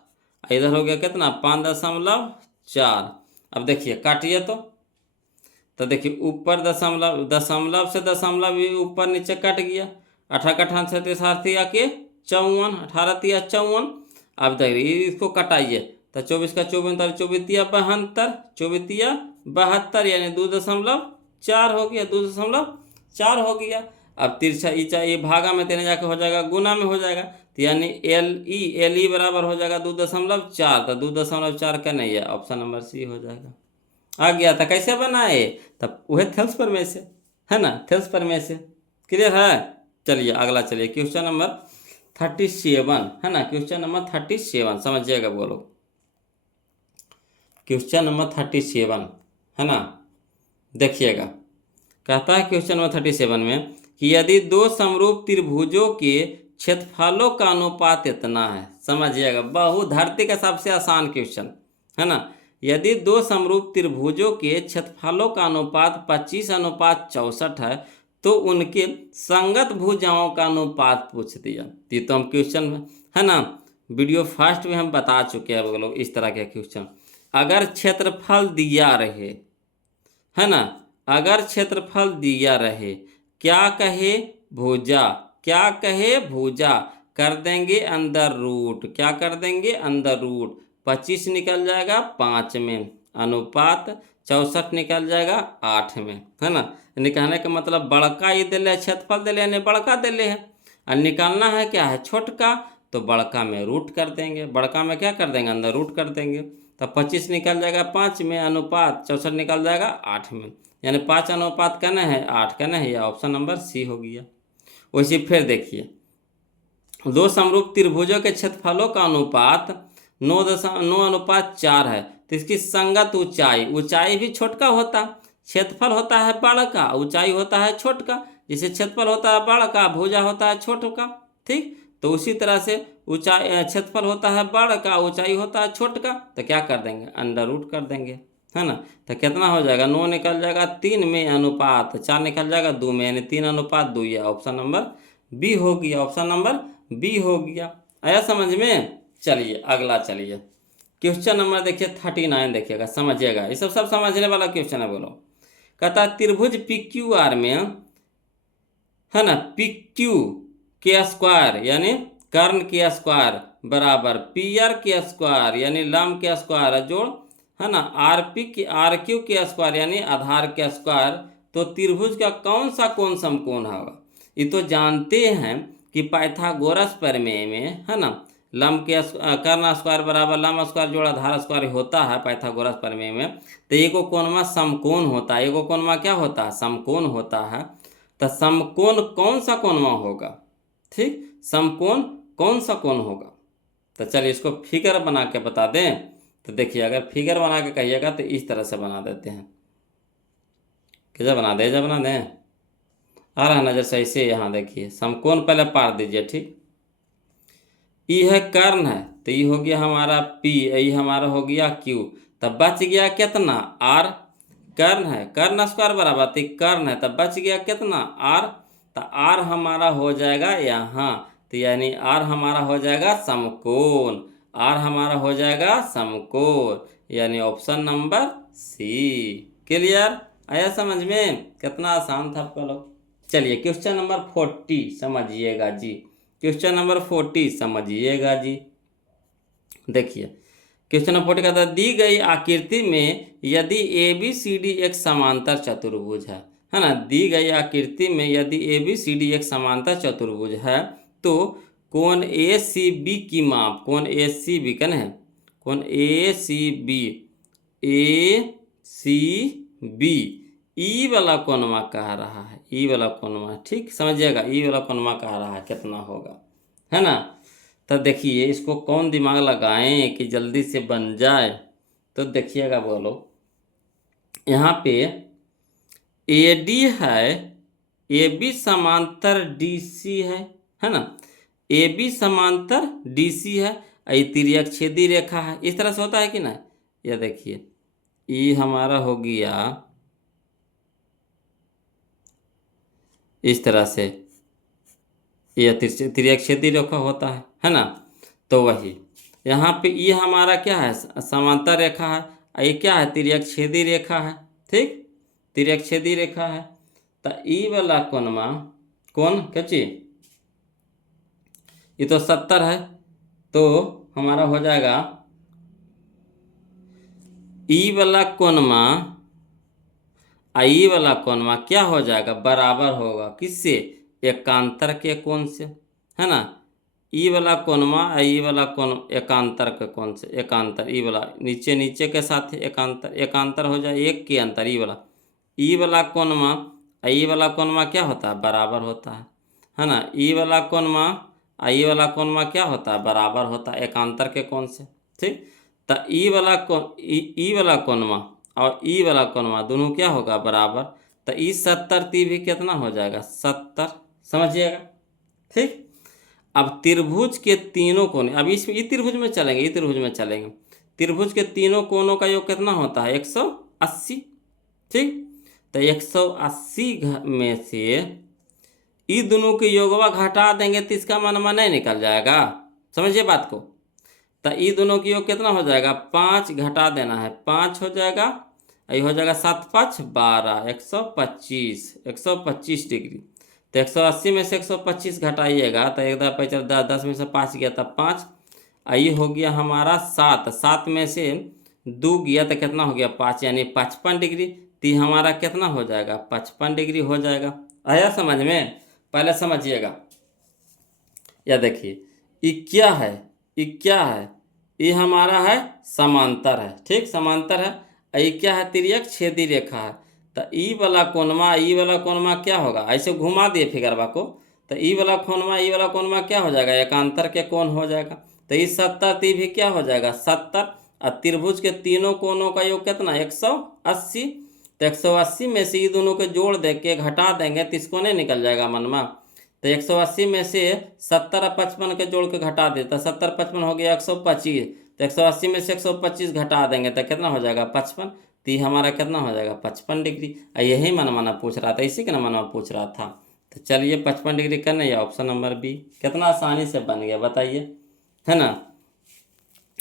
इधर हो गया कितना 5.4। अब देखिए काटिए तो देखिए ऊपर दशमलव, दशमलव से दशमलव भी ऊपर नीचे कट गया। 18 37 आके 54, 18 54। अब देखिए इसको कटाइए, तो 24 का 24, 24 72, 72 यानी 2.4 हो गया, 2.4 हो गया। अब तिरछा ये भागा में तेने जाके हो जाएगा गुना में हो जाएगा, तो यानी एल ई बराबर हो जाएगा 2.4। तो 2.4 का नहीं है, ऑप्शन नंबर सी हो जाएगा। आ गया था, कैसे बनाए, तब वह थेल्स प्रमेय से, है ना, थेल्स प्रमेय से। क्लियर है। चलिए अगला, चलिए क्वेश्चन नंबर 37, है ना, क्वेश्चन नंबर 37 समझिएगा बोलो। क्वेश्चन नंबर 37, है ना, देखिएगा, कहता है क्वेश्चन नंबर 37 में कि यदि दो समरूप त्रिभुजों के क्षेत्रफलों का अनुपात इतना है, समझिएगा, बहु धरती का सबसे आसान क्वेश्चन, है ना। यदि दो समरूप त्रिभुजों के क्षेत्रफलों का अनुपात 25:64 है, तो उनके संगत भुजाओं का अनुपात पूछ दिया। ये तो हम क्वेश्चन, है ना, वीडियो फर्स्ट में हम बता चुके हैं लोग इस तरह के क्वेश्चन। अगर क्षेत्रफल दिया रहे, है ना, अगर क्षेत्रफल दिया रहे, क्या कहे भुजा, क्या कहे भुजा, कर देंगे अंदर रूट, क्या कर देंगे अंदर रूट, 25 निकल जाएगा 5 में, अनुपात 64 निकल जाएगा 8 में, है ना। निकालने का मतलब बड़का ये दिले क्षेत्रफल दिले यानी बड़का दिले है, और निकालना है क्या है छोटका, तो बड़का में रूट कर देंगे, बड़का में क्या कर देंगे अंदर रूट कर देंगे। तो 25 निकल जाएगा 5 में, अनुपात 64 निकल जाएगा 8 में, यानी 5 अनुपात कहना है 8 कहना है, या ऑप्शन नंबर सी हो गया। वैसे फिर देखिए, दो समरूप त्रिभुजों के क्षेत्रफलों का अनुपात 9:4 है, तो इसकी संगत ऊंचाई भी छोटका होता, क्षेत्रफल होता है बड़का, ऊंचाई होता है छोटका। जैसे क्षेत्रफल होता है बड़का, भुजा होता है छोटका, ठीक। तो उसी तरह से ऊंचाई, क्षेत्रफल होता है बड़का, ऊंचाई होता है छोटका, तो क्या कर देंगे अंडर रूट कर देंगे, है ना। तो कितना हो जाएगा 9 निकल जाएगा 3 में, अनुपात 4 निकल जाएगा 2 में, यानी 3:2, या ऑप्शन नंबर बी हो गया, ऑप्शन नंबर बी हो गया। आया समझ में। चलिए अगला, चलिए क्वेश्चन नंबर देखिए 39 देखिएगा, समझिएगा, ये सब समझने वाला क्वेश्चन है बोलो। कहता त्रिभुज पी क्यू आर में, है ना, पी क्यू के स्क्वायर यानी कर्ण के स्क्वायर बराबर पी आर के स्क्वायर यानी लंब के स्क्वायर जोड़, है ना, आर क्यू के स्क्वायर यानी आधार के स्क्वायर। तो त्रिभुज का कौन सा कोण समकोण होगा। ये तो जानते हैं कि पाइथागोरस प्रमेय में, है ना, लंब के कर्ण स्क्वायर बराबर लंब स्क्वायर जोड़ आधार स्क्वायर होता है पाइथागोरस प्रमेय में। तो एगो कोणमा समकोण होता है, एगो कोणमा क्या होता है समकोण होता है। तो समकोण कौन सा कोणमा होगा, ठीक, समकोण कौन सा कोण होगा। तो चलिए इसको फिगर बना के बता दें। तो देखिए अगर फिगर बना के कहिएगा तो इस तरह से बना देते हैं, कैसे बना दे, बना दें, आ रहा नजर सही से। यहाँ देखिए समकोण पहले पार दीजिए, ठीक। ई है कर्ण है, तो ये हो गया हमारा पी, ये हमारा हो गया क्यू, तब बच गया कितना आर। कर्ण है, कर्ण स्क्वायर बराबर, तो कर्ण है, तब बच गया कितना आर। तो आर हमारा हो जाएगा यहाँ, तो यानी आर हमारा हो जाएगा समकोण, आर हमारा हो जाएगा समकोण, यानी ऑप्शन नंबर सी। क्लियर। आया समझ में? कितना आसान था आपका लोग। चलिए क्वेश्चन नंबर 40 समझिएगा जी। क्वेश्चन नंबर 40 समझिएगा जी। देखिए क्वेश्चन नंबर 40 का था, दी गई आकृति में यदि ए बी सी डी एक समांतर चतुर्भुज है ना। दी गई आकृति में यदि ए बी सी डी एक समांतर चतुर्भुज है तो कोण ए सी बी की माप, कोण ए सी बी कन है, कोण ए सी बी ई वाला कोणवा कह रहा है, ई वाला कोणवा, ठीक समझिएगा, ई वाला कोणवा कह रहा है कितना होगा, है ना। तो देखिए इसको कौन दिमाग लगाएं कि जल्दी से बन जाए। तो देखिएगा बोलो, यहाँ पे ए डी है, ए बी समांतर डी सी है ना। ए बी समांतर डी सी है, ये तिर्यक छेदी रेखा है, इस तरह से होता है कि ना। यह देखिए ये हमारा हो गया इस तरह से, यह तिर्यक छेदी रेखा होता है ना। तो वही यहाँ पे ये हमारा क्या है, समांतर रेखा है, ये क्या है, तिर्यक छेदी रेखा है, ठीक, तिर्यक छेदी रेखा है। तो ई वाला कोणमा, कौन क्या चीज, ये तो 70 है, तो हमारा हो जाएगा ई वाला कोणमा, ई वाला कोणमा क्या हो जाएगा, बराबर होगा किससे, एकांतर के कोण से, है ना। ई वाला कोणमा ई वाला कोण एकांतर के कोण से, एकांतर ई वाला नीचे नीचे के साथ एकांतर, एकांतर हो जाए एक के अंतर, ई वाला कोणमा ई वाला कोणमा क्या होता है, बराबर होता है ना। ई वाला कोणमा ई वाला कोणमा क्या होता है, बराबर होता है एकांतर के कोण से, ठीक। तो ई वाला कोण, ई वाला कोणमा और ई वाला कोणमा दोनों क्या होगा, बराबर। तो ई 70 ती भी कितना हो जाएगा, 70, समझिएगा, ठीक। अब त्रिभुज के तीनों कोने, अब इसमें ये त्रिभुज में चलेंगे, ये त्रिभुज में चलेंगे, त्रिभुज के तीनों कोनों का योग कितना होता है, 180, ठीक। तो 180 में से ये दोनों के योगवा घटा देंगे तो इसका मनवा नहीं निकल जाएगा, समझिए बात को। तो ये दोनों की योग कितना हो जाएगा, 5 घटा देना है, 5 हो जाएगा, ये हो जाएगा 7 5 12, 125, 125 डिग्री। तो 180 में से 125 घटाइएगा तो एक दस 10, 10 में से 5 गया तब 5, ये हो गया हमारा 7, 7 में से 2 गया तो कितना हो गया, 5, यानी 55 डिग्री। तो हमारा कितना हो जाएगा, 55 डिग्री हो जाएगा। आया समझ में? पहले समझिएगा, या देखिए ये क्या है, ये क्या है, ये हमारा है समांतर है, ठीक, समांतर है। ये क्या है, तिर्यक छेदी रेखा है। तो ई वाला कोणमा क्या होगा, ऐसे घुमा दिए फिगरवा को, तो ई वाला कोणमा क्या हो जाएगा, एकांतर के कोण हो जाएगा। तो इस 70 ती भी क्या हो जाएगा, 70। और त्रिभुज के तीनों कोणों का योग कितना, 180। तो 180 में से ये दोनों को जोड़ दे के घटा देंगे तो इसको नहीं निकल जाएगा मनवा। तो 180 में से 70 और 55 के जोड़ के घटा देता, 70 55 हो गया 125। तो 180 में से 125 घटा देंगे तो कितना हो जाएगा, 55। तो हमारा कितना हो जाएगा, 55 डिग्री। यही मनमाना पूछ रहा था, इसी का मनवा पूछ रहा था। तो चलिए 55 डिग्री करना, या ऑप्शन नंबर बी, कितना आसानी से बन गया बताइए, है ना।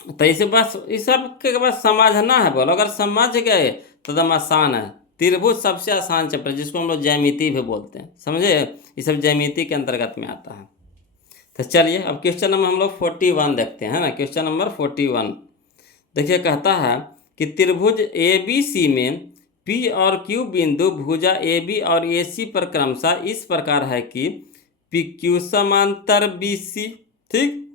तो इसे बस इस सब के बस समझना है, बोलो अगर समझ गए तो एकदम आसान है। त्रिभुज सबसे आसान चैप्टर, जिसको हम लोग ज्यामिति भी बोलते हैं, समझे, ये सब ज्यामिति के अंतर्गत में आता है। तो चलिए अब क्वेश्चन नंबर हम लोग 41 देखते हैं, है ना। क्वेश्चन नंबर 41 देखिए, कहता है कि त्रिभुज ए बी सी में पी और क्यू बिंदु भुजा ए बी और ए सी पर क्रमशः इस प्रकार है कि पी क्यू समांतर बी सी, ठीक।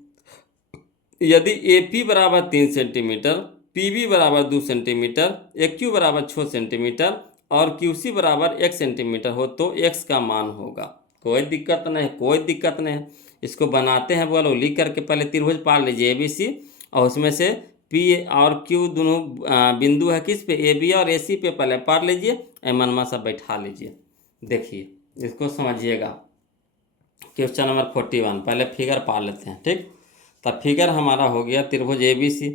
यदि ए पी बराबर 3 सेंटीमीटर, पी बी बराबर 2 सेंटीमीटर, ए क्यू बराबर 6 सेंटीमीटर और क्यू सी बराबर 1 सेंटीमीटर हो तो एक्स का मान होगा। कोई दिक्कत नहीं, कोई दिक्कत नहीं। इसको बनाते हैं, बोलो लिख करके पहले त्रिभुज पार लीजिए ए बी सी, और उसमें से पी और क्यू दोनों बिंदु है किस पे, ए बी और ए सी पे पहले पार लीजिए, मनमा सब बैठा लीजिए। देखिए इसको समझिएगा, क्वेश्चन नंबर 41 पहले फिगर पार लेते हैं, ठीक। तब फिगर हमारा हो गया त्रिभुज A B C,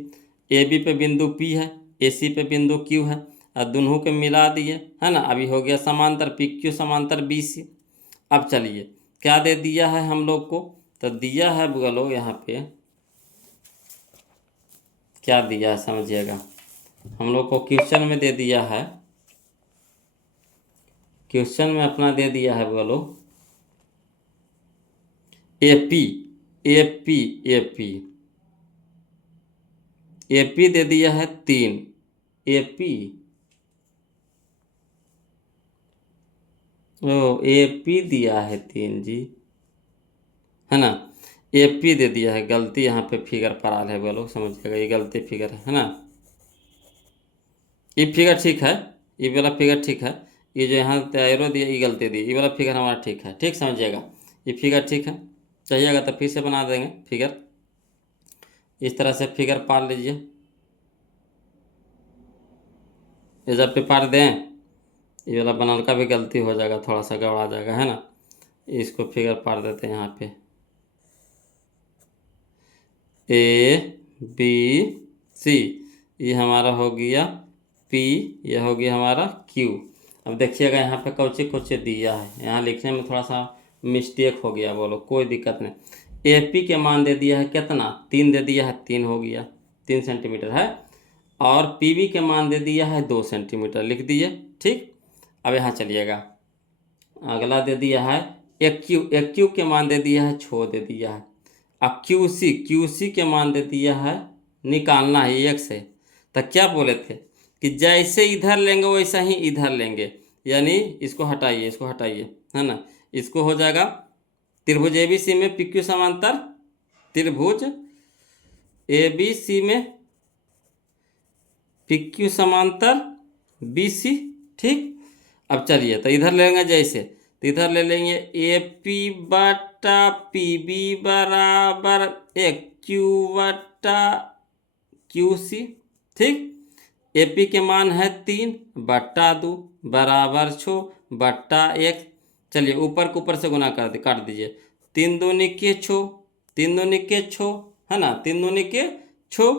A B पे बिंदु पी है, ए सी पे बिंदु क्यू है, और दोनों के मिला दिए, है ना। अभी हो गया समांतर पी क्यू समांतर बी सी। अब चलिए क्या दे दिया है हम लोग को, तो दिया है बोलो यहाँ पे क्या दिया है समझिएगा, हम लोग को क्वेश्चन में दे दिया है क्वेश्चन में अपना दे दिया है, बोलो एपी, एपी, एपी, एपी दे दिया है 3, एपी, ओ एपी दिया है 3 जी, है ना। एपी दे दिया है, गलती यहाँ पे फिगर पर आ है, बोलो समझिएगा, ये गलती फिगर है ना। ये फिगर ठीक है, ये वाला फिगर ठीक है, ये जो यहाँ एरो दिया ये गलती दी, ये वाला फिगर हमारा ठीक है, ठीक समझिएगा, ये फिगर ठीक है। चाहिएगा तो फिर से बना देंगे फिगर, इस तरह से फिगर पार लीजिए, ये जब पे पार दें, ये वाला बनाने का भी गलती हो जाएगा, थोड़ा सा गड़बड़ा जाएगा, है ना। इसको फिगर पार देते हैं यहाँ पे, ए बी सी, ये हमारा हो गया पी, ये हो गया हमारा क्यू। अब देखिएगा यहाँ पे कौचे कौचे दिया है, यहाँ लिखने में थोड़ा सा मिस्टेक हो गया, बोलो कोई दिक्कत नहीं। ए पी के मान दे दिया है कितना, 3 दे दिया है, 3 हो गया, 3 सेंटीमीटर है। और पी बी के मान दे दिया है 2 सेंटीमीटर, लिख दिए, ठीक। अब यहाँ चलिएगा, अगला दे दिया है एक क्यू के मान दे दिया है 6 दे दिया है। अब क्यू सी के मान दे दिया है, निकालना है एक से। तो क्या बोले थे कि जैसे इधर लेंगे वैसा ही इधर लेंगे, यानी इसको हटाइए, इसको हटाइए, है ना। इसको हो जाएगा त्रिभुज ए बी सी में पी क्यू समांतर, त्रिभुज ए बी सी में पी क्यू समांतर बी सी, ठीक। अब चलिए तो इधर लेंगे जैसे, तो इधर ले लेंगे ए पी बटा पी बी बराबर एक क्यू बटा क्यू सी, ठीक। ए पी के मान है 3 बट्टा 2 बराबर 6 बट्टा 1। चलिए ऊपर को ऊपर से गुना कर दे, काट दीजिए, 3 दूनी के 6, 3 दूनी के 6, है ना, 3 दूनी के 6।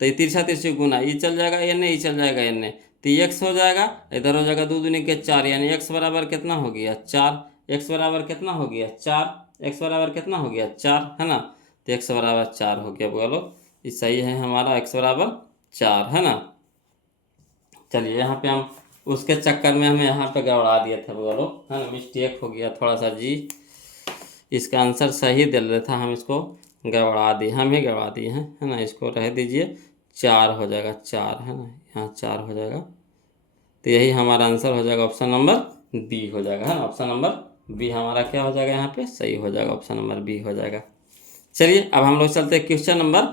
तो ये तिरछा तिरछी गुना, ये चल जाएगा एन, ये चल जाएगा एन, तो ये एक्स हो जाएगा, इधर हो जाएगा 2 दूनी के 4, यानी एक्स बराबर कितना हो गया 4, एक्स बराबर कितना हो गया 4, एक्स बराबर कितना हो गया 4, है ना। तो एक्स बराबर 4 हो गया, बोलो ये सही है हमारा, एक्स बराबर 4, है ना। चलिए यहाँ पे हम उसके चक्कर में हमें यहाँ पे गड़बड़ा दिए थे, बोलो, है ना, मिस्टेक हो गया थोड़ा सा जी, इसका आंसर सही दे रहा था, हम इसको गड़बड़ा दिए, हम ही गड़बड़ा दिए हैं, है ना। इसको रह दीजिए, 4 हो जाएगा, 4, है ना, यहाँ 4 हो जाएगा। तो यही हमारा आंसर हो जाएगा, ऑप्शन नंबर बी हो जाएगा, है ना। ऑप्शन नंबर बी हमारा क्या हो जाएगा, यहाँ पे सही हो जाएगा, ऑप्शन नंबर बी हो जाएगा। चलिए अब हम लोग चलते हैं क्वेश्चन नंबर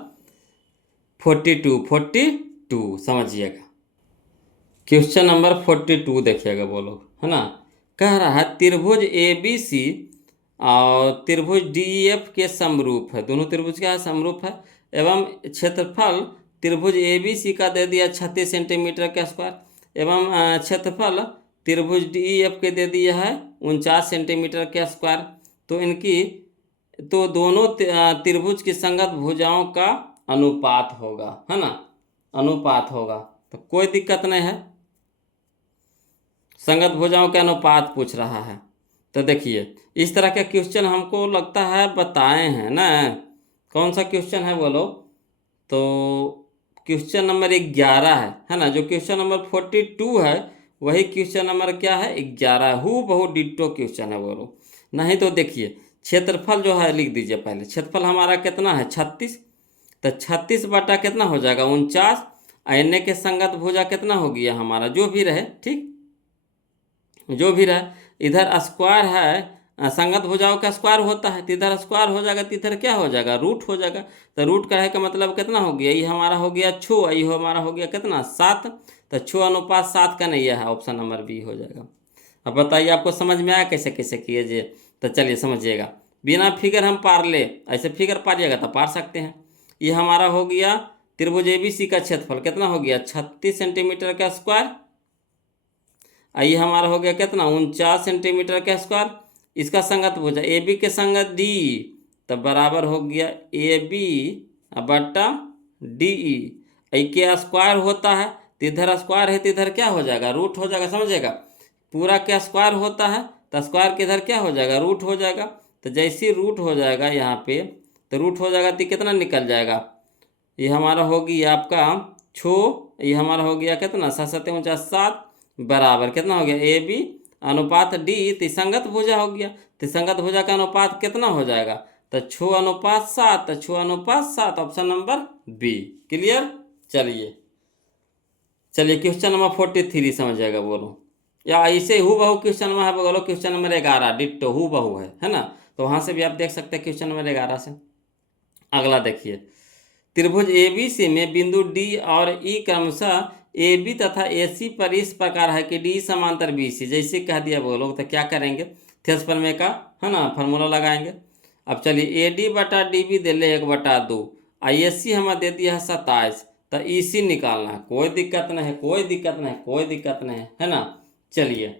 42 समझिएगा। क्वेश्चन नंबर 42 देखिएगा, बोलो, है ना। कह रहा है त्रिभुज ए बी सी और त्रिभुज डी एफ के समरूप है, दोनों त्रिभुज क्या है, समरूप है, एवं क्षेत्रफल त्रिभुज ए बी सी का दे दिया 36 सेंटीमीटर के स्क्वायर, एवं क्षेत्रफल त्रिभुज डी एफ के दे दिया है 49 सेंटीमीटर के स्क्वायर। तो इनकी, तो दोनों त्रिभुज की संगत भुजाओं का अनुपात होगा, है ना, अनुपात होगा। तो कोई दिक्कत नहीं है, संगत भुजाओं के अनुपात पूछ रहा है। तो देखिए इस तरह के क्वेश्चन हमको लगता है बताए हैं ना, कौन सा क्वेश्चन है बोलो, तो क्वेश्चन नंबर 11 है ना। जो क्वेश्चन नंबर 42 है वही क्वेश्चन नंबर क्या है, 11, हु बहु डिट्टो क्वेश्चन है, बोलो। नहीं तो देखिए क्षेत्रफल जो है लिख दीजिए, पहले क्षेत्रफल हमारा कितना है 36, तो 36 बटा कितना हो जाएगा 49, एन के संगत भुजा कितना हो गया हमारा, जो भी रहे, ठीक, जो भी रहे। इधर स्क्वायर है, संगत भुजाओं का स्क्वायर होता है, तो इधर स्क्वायर हो जाएगा, तो इधर क्या हो जाएगा, रूट हो जाएगा। तो रूट का है का मतलब कितना हो गया, ये हमारा हो गया 6, ये हमारा हो गया कितना 7, तो 6 अनुपात 7 का नहीं है, ऑप्शन नंबर बी हो जाएगा। अब बताइए आपको समझ में आया कैसे कैसे कीजिए, तो चलिए समझिएगा, बिना फिगर हम पार ले, ऐसे फिगर पारिएगा तो पार सकते हैं। ये हमारा हो गया त्रिभुज एबीसी का क्षेत्रफल कितना हो गया 36 सेंटीमीटर का स्क्वायर, ये हमारा हो गया कितना 49 सेंटीमीटर का स्क्वायर। इसका संगत भुजा ए बी के संगत डी, तब बराबर हो गया ए बी बटा डी ई, के स्क्वायर होता है, तो इधर स्क्वायर है तो इधर क्या हो जाएगा रूट हो जाएगा, समझेगा। पूरा क्या स्क्वायर होता है तो स्क्वायर के इधर क्या हो जाएगा रूट हो जाएगा। तो जैसे रूट हो जाएगा यहाँ पे, तो रूट हो जाएगा तो कितना निकल जाएगा, ये हमारा हो गया आपका 6, ये हमारा हो गया कितना 7 7 49 7 बराबर कितना हो गया ए बी अनुपात डी त्रिसंगत भुजा हो गया। त्रिसंगत भुजा का अनुपात कितना हो जाएगा? तो 6:7, तो 6:7, ऑप्शन नंबर बी। क्लियर? चलिए क्वेश्चन नंबर 43 समझिएगा, बोलो। या ऐसे हु बहू क्वेश्चन में है, बोलो क्वेश्चन नंबर 11 डिट्टो हु बहू है ना। तो वहाँ से भी आप देख सकते हैं क्वेश्चन नंबर 11 से। अगला देखिए, त्रिभुज ABC में बिंदु डी और ई क्रमशः AB तथा AC पर इस प्रकार है कि डी समांतर BC, जैसे कह दिया बोलो। तो क्या करेंगे? थेस प्रमेय का है ना फार्मूला लगाएंगे। अब चलिए AD बटा DB दे ले 1/2, ISC हमें दे दिया है 27, तो EC निकालना है। कोई दिक्कत नहीं है, कोई दिक्कत नहीं, कोई दिक्कत नहीं है ना। चलिए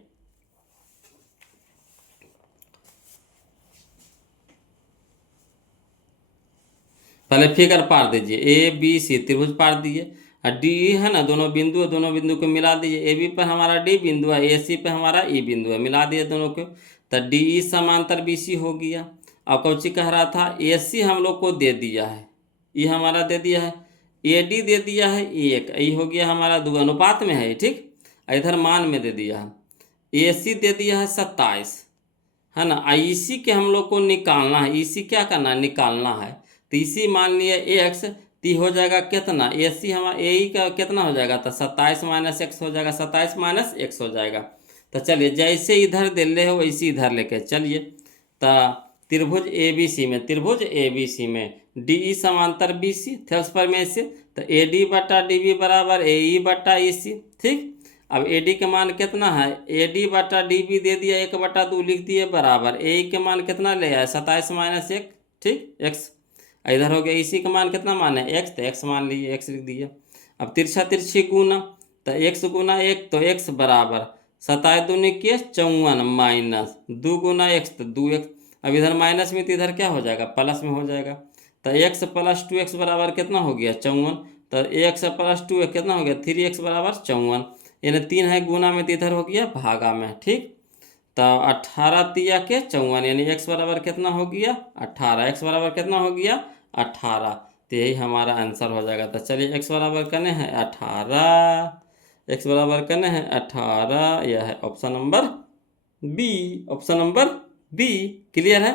पहले फिगर पार दीजिए। ABC त्रिभुज पार दिए, और डी है ना, दोनों बिंदु को मिला दीजिए। AB पर हमारा डी बिंदु है, AC पे हमारा ई बिंदु है, मिला दिए दोनों को, तो DE समांतर BC हो गया। अब कौची कह रहा था? AC हम लोग को दे दिया है, ये हमारा दे दिया है, AD दे दिया है 1, ये हो गया हमारा 2, अनुपात में है ठीक। इधर मान में दे दिया है, AC दे दिया है 27 है ना। IC के हम लोग को निकालना है, EC क्या करना है? निकालना है। तो EC मान लिया x, ती हो जाएगा कितना? AC हमारा AE का कितना हो जाएगा? तो 27 - x हो जाएगा, 27 - x हो जाएगा। तो चलिए जैसे इधर दे ले हो वैसे इधर लेके चलिए। तो त्रिभुज ABC में DE समांतर BC थे उस पर में से, तो AD बटा DB बराबर AE बटा EC ठीक। अब AD के मान कितना है? AD बटा DB दे दिया 1/2 लिख दिए बराबर AE के मान कितना ले आया? 27 - 1 ठीक, x। इधर हो गया EC का मान कितना मान है? x, तो x मान लीजिए, x लिख दिया। अब तिरछा तिरछी गुना, तो x गुना 1, तो x बराबर 27 दूनी के 54 माइनस 2 गुना x, तो 2x। अब इधर माइनस में, तो इधर क्या हो जाएगा? प्लस में हो जाएगा। तो x + 2x बराबर कितना हो गया? 54। तो x + 2 कितना हो गया? 3x बराबर 54, यानी 3 है गुना में, तो इधर हो गया भागा में ठीक। तो 18 तिया के 54, यानी x बराबर कितना हो गया? 18। x बराबर कितना हो गया? 18। तो यही हमारा आंसर हो जाएगा। तो चलिए x बराबर करने हैं 18, x बराबर करने हैं 18, यह है option number B, option number B. Clear है?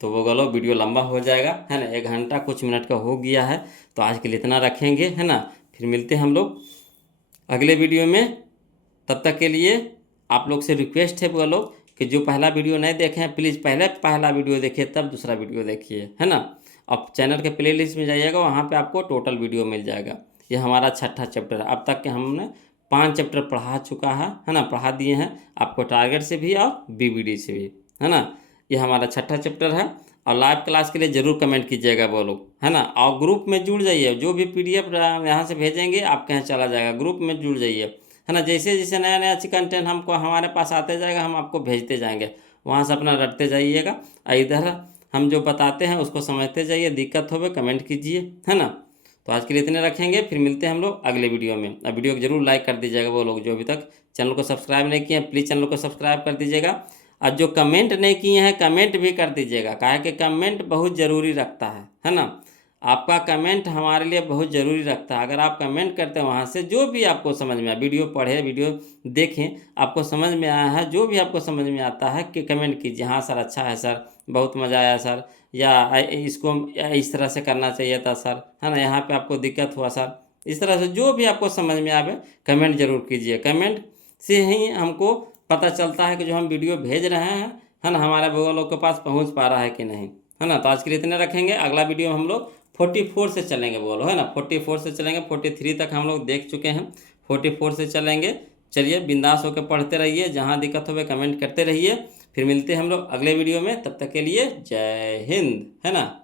तो वो गलो वीडियो लंबा हो जाएगा है ना, 1 घंटा कुछ मिनट का हो गया है। तो आज के लिए इतना रखेंगे है ना, फिर मिलते हैं हम लोग अगले वीडियो में। तब तक के लिए आप लोग से रिक्वेस्ट है वो लोग कि जो पहला वीडियो नहीं देखे हैं प्लीज़ पहले पहला वीडियो देखिए, तब दूसरा वीडियो देखिए है ना। अब चैनल के प्लेलिस्ट में जाइएगा, वहाँ पे आपको टोटल वीडियो मिल जाएगा। ये हमारा 6ठा चैप्टर है। अब तक के हमने 5 चैप्टर पढ़ा चुका है ना, पढ़ा दिए हैं आपको टारगेट से भी और BBD से भी है ना। ये हमारा 6ठा चैप्टर है। और लाइव क्लास के लिए ज़रूर कमेंट कीजिएगा वो लोग है ना। और ग्रुप में जुड़ जाइए, जो भी PDF यहाँ से भेजेंगे आपके यहाँ चला जाएगा, ग्रुप में जुड़ जाइए है ना। जैसे जैसे नया नया कंटेंट हमको हमारे पास आते जाएगा, हम आपको भेजते जाएंगे, वहाँ से अपना रटते जाइएगा। इधर हम जो बताते हैं उसको समझते जाइए, दिक्कत हो कमेंट कीजिए है ना। तो आज के लिए इतने रखेंगे, फिर मिलते हैं हम लोग अगले वीडियो में। अब वीडियो को जरूर लाइक कर दीजिएगा, वो लोग जो अभी तक चैनल को सब्सक्राइब नहीं किए हैं प्लीज़ चैनल को सब्सक्राइब कर दीजिएगा। और जो कमेंट नहीं किए हैं कमेंट भी कर दीजिएगा, काहे कि कमेंट बहुत ज़रूरी रखता है ना। आपका कमेंट हमारे लिए बहुत ज़रूरी रखता है। अगर आप कमेंट करते हैं वहाँ से जो भी आपको समझ में आए, वीडियो पढ़े वीडियो देखें, आपको समझ में आया है, जो भी आपको समझ में आता है कि कमेंट कीजिए, हाँ सर अच्छा है सर, बहुत मज़ा आया सर, या इसको इस तरह से करना चाहिए था सर है ना, यहाँ पे आपको दिक्कत हुआ सर। इस तरह से जो भी आपको समझ में आवे कमेंट जरूर कीजिए। कमेंट से ही हमको पता चलता है कि जो हम वीडियो भेज रहे हैं है ना, हमारे वो लोग के पास पहुँच पा रहा है कि नहीं है ना। तो आज के लिए इतने रखेंगे, अगला वीडियो में हम लोग 44 से चलेंगे बोलो है ना, 44 से चलेंगे। 43 तक हम लोग देख चुके हैं, 44 से चलेंगे। चलिए बिंदास होकर पढ़ते रहिए, जहाँ दिक्कत हो कमेंट करते रहिए। फिर मिलते हैं हम लोग अगले वीडियो में, तब तक के लिए जय हिंद है ना।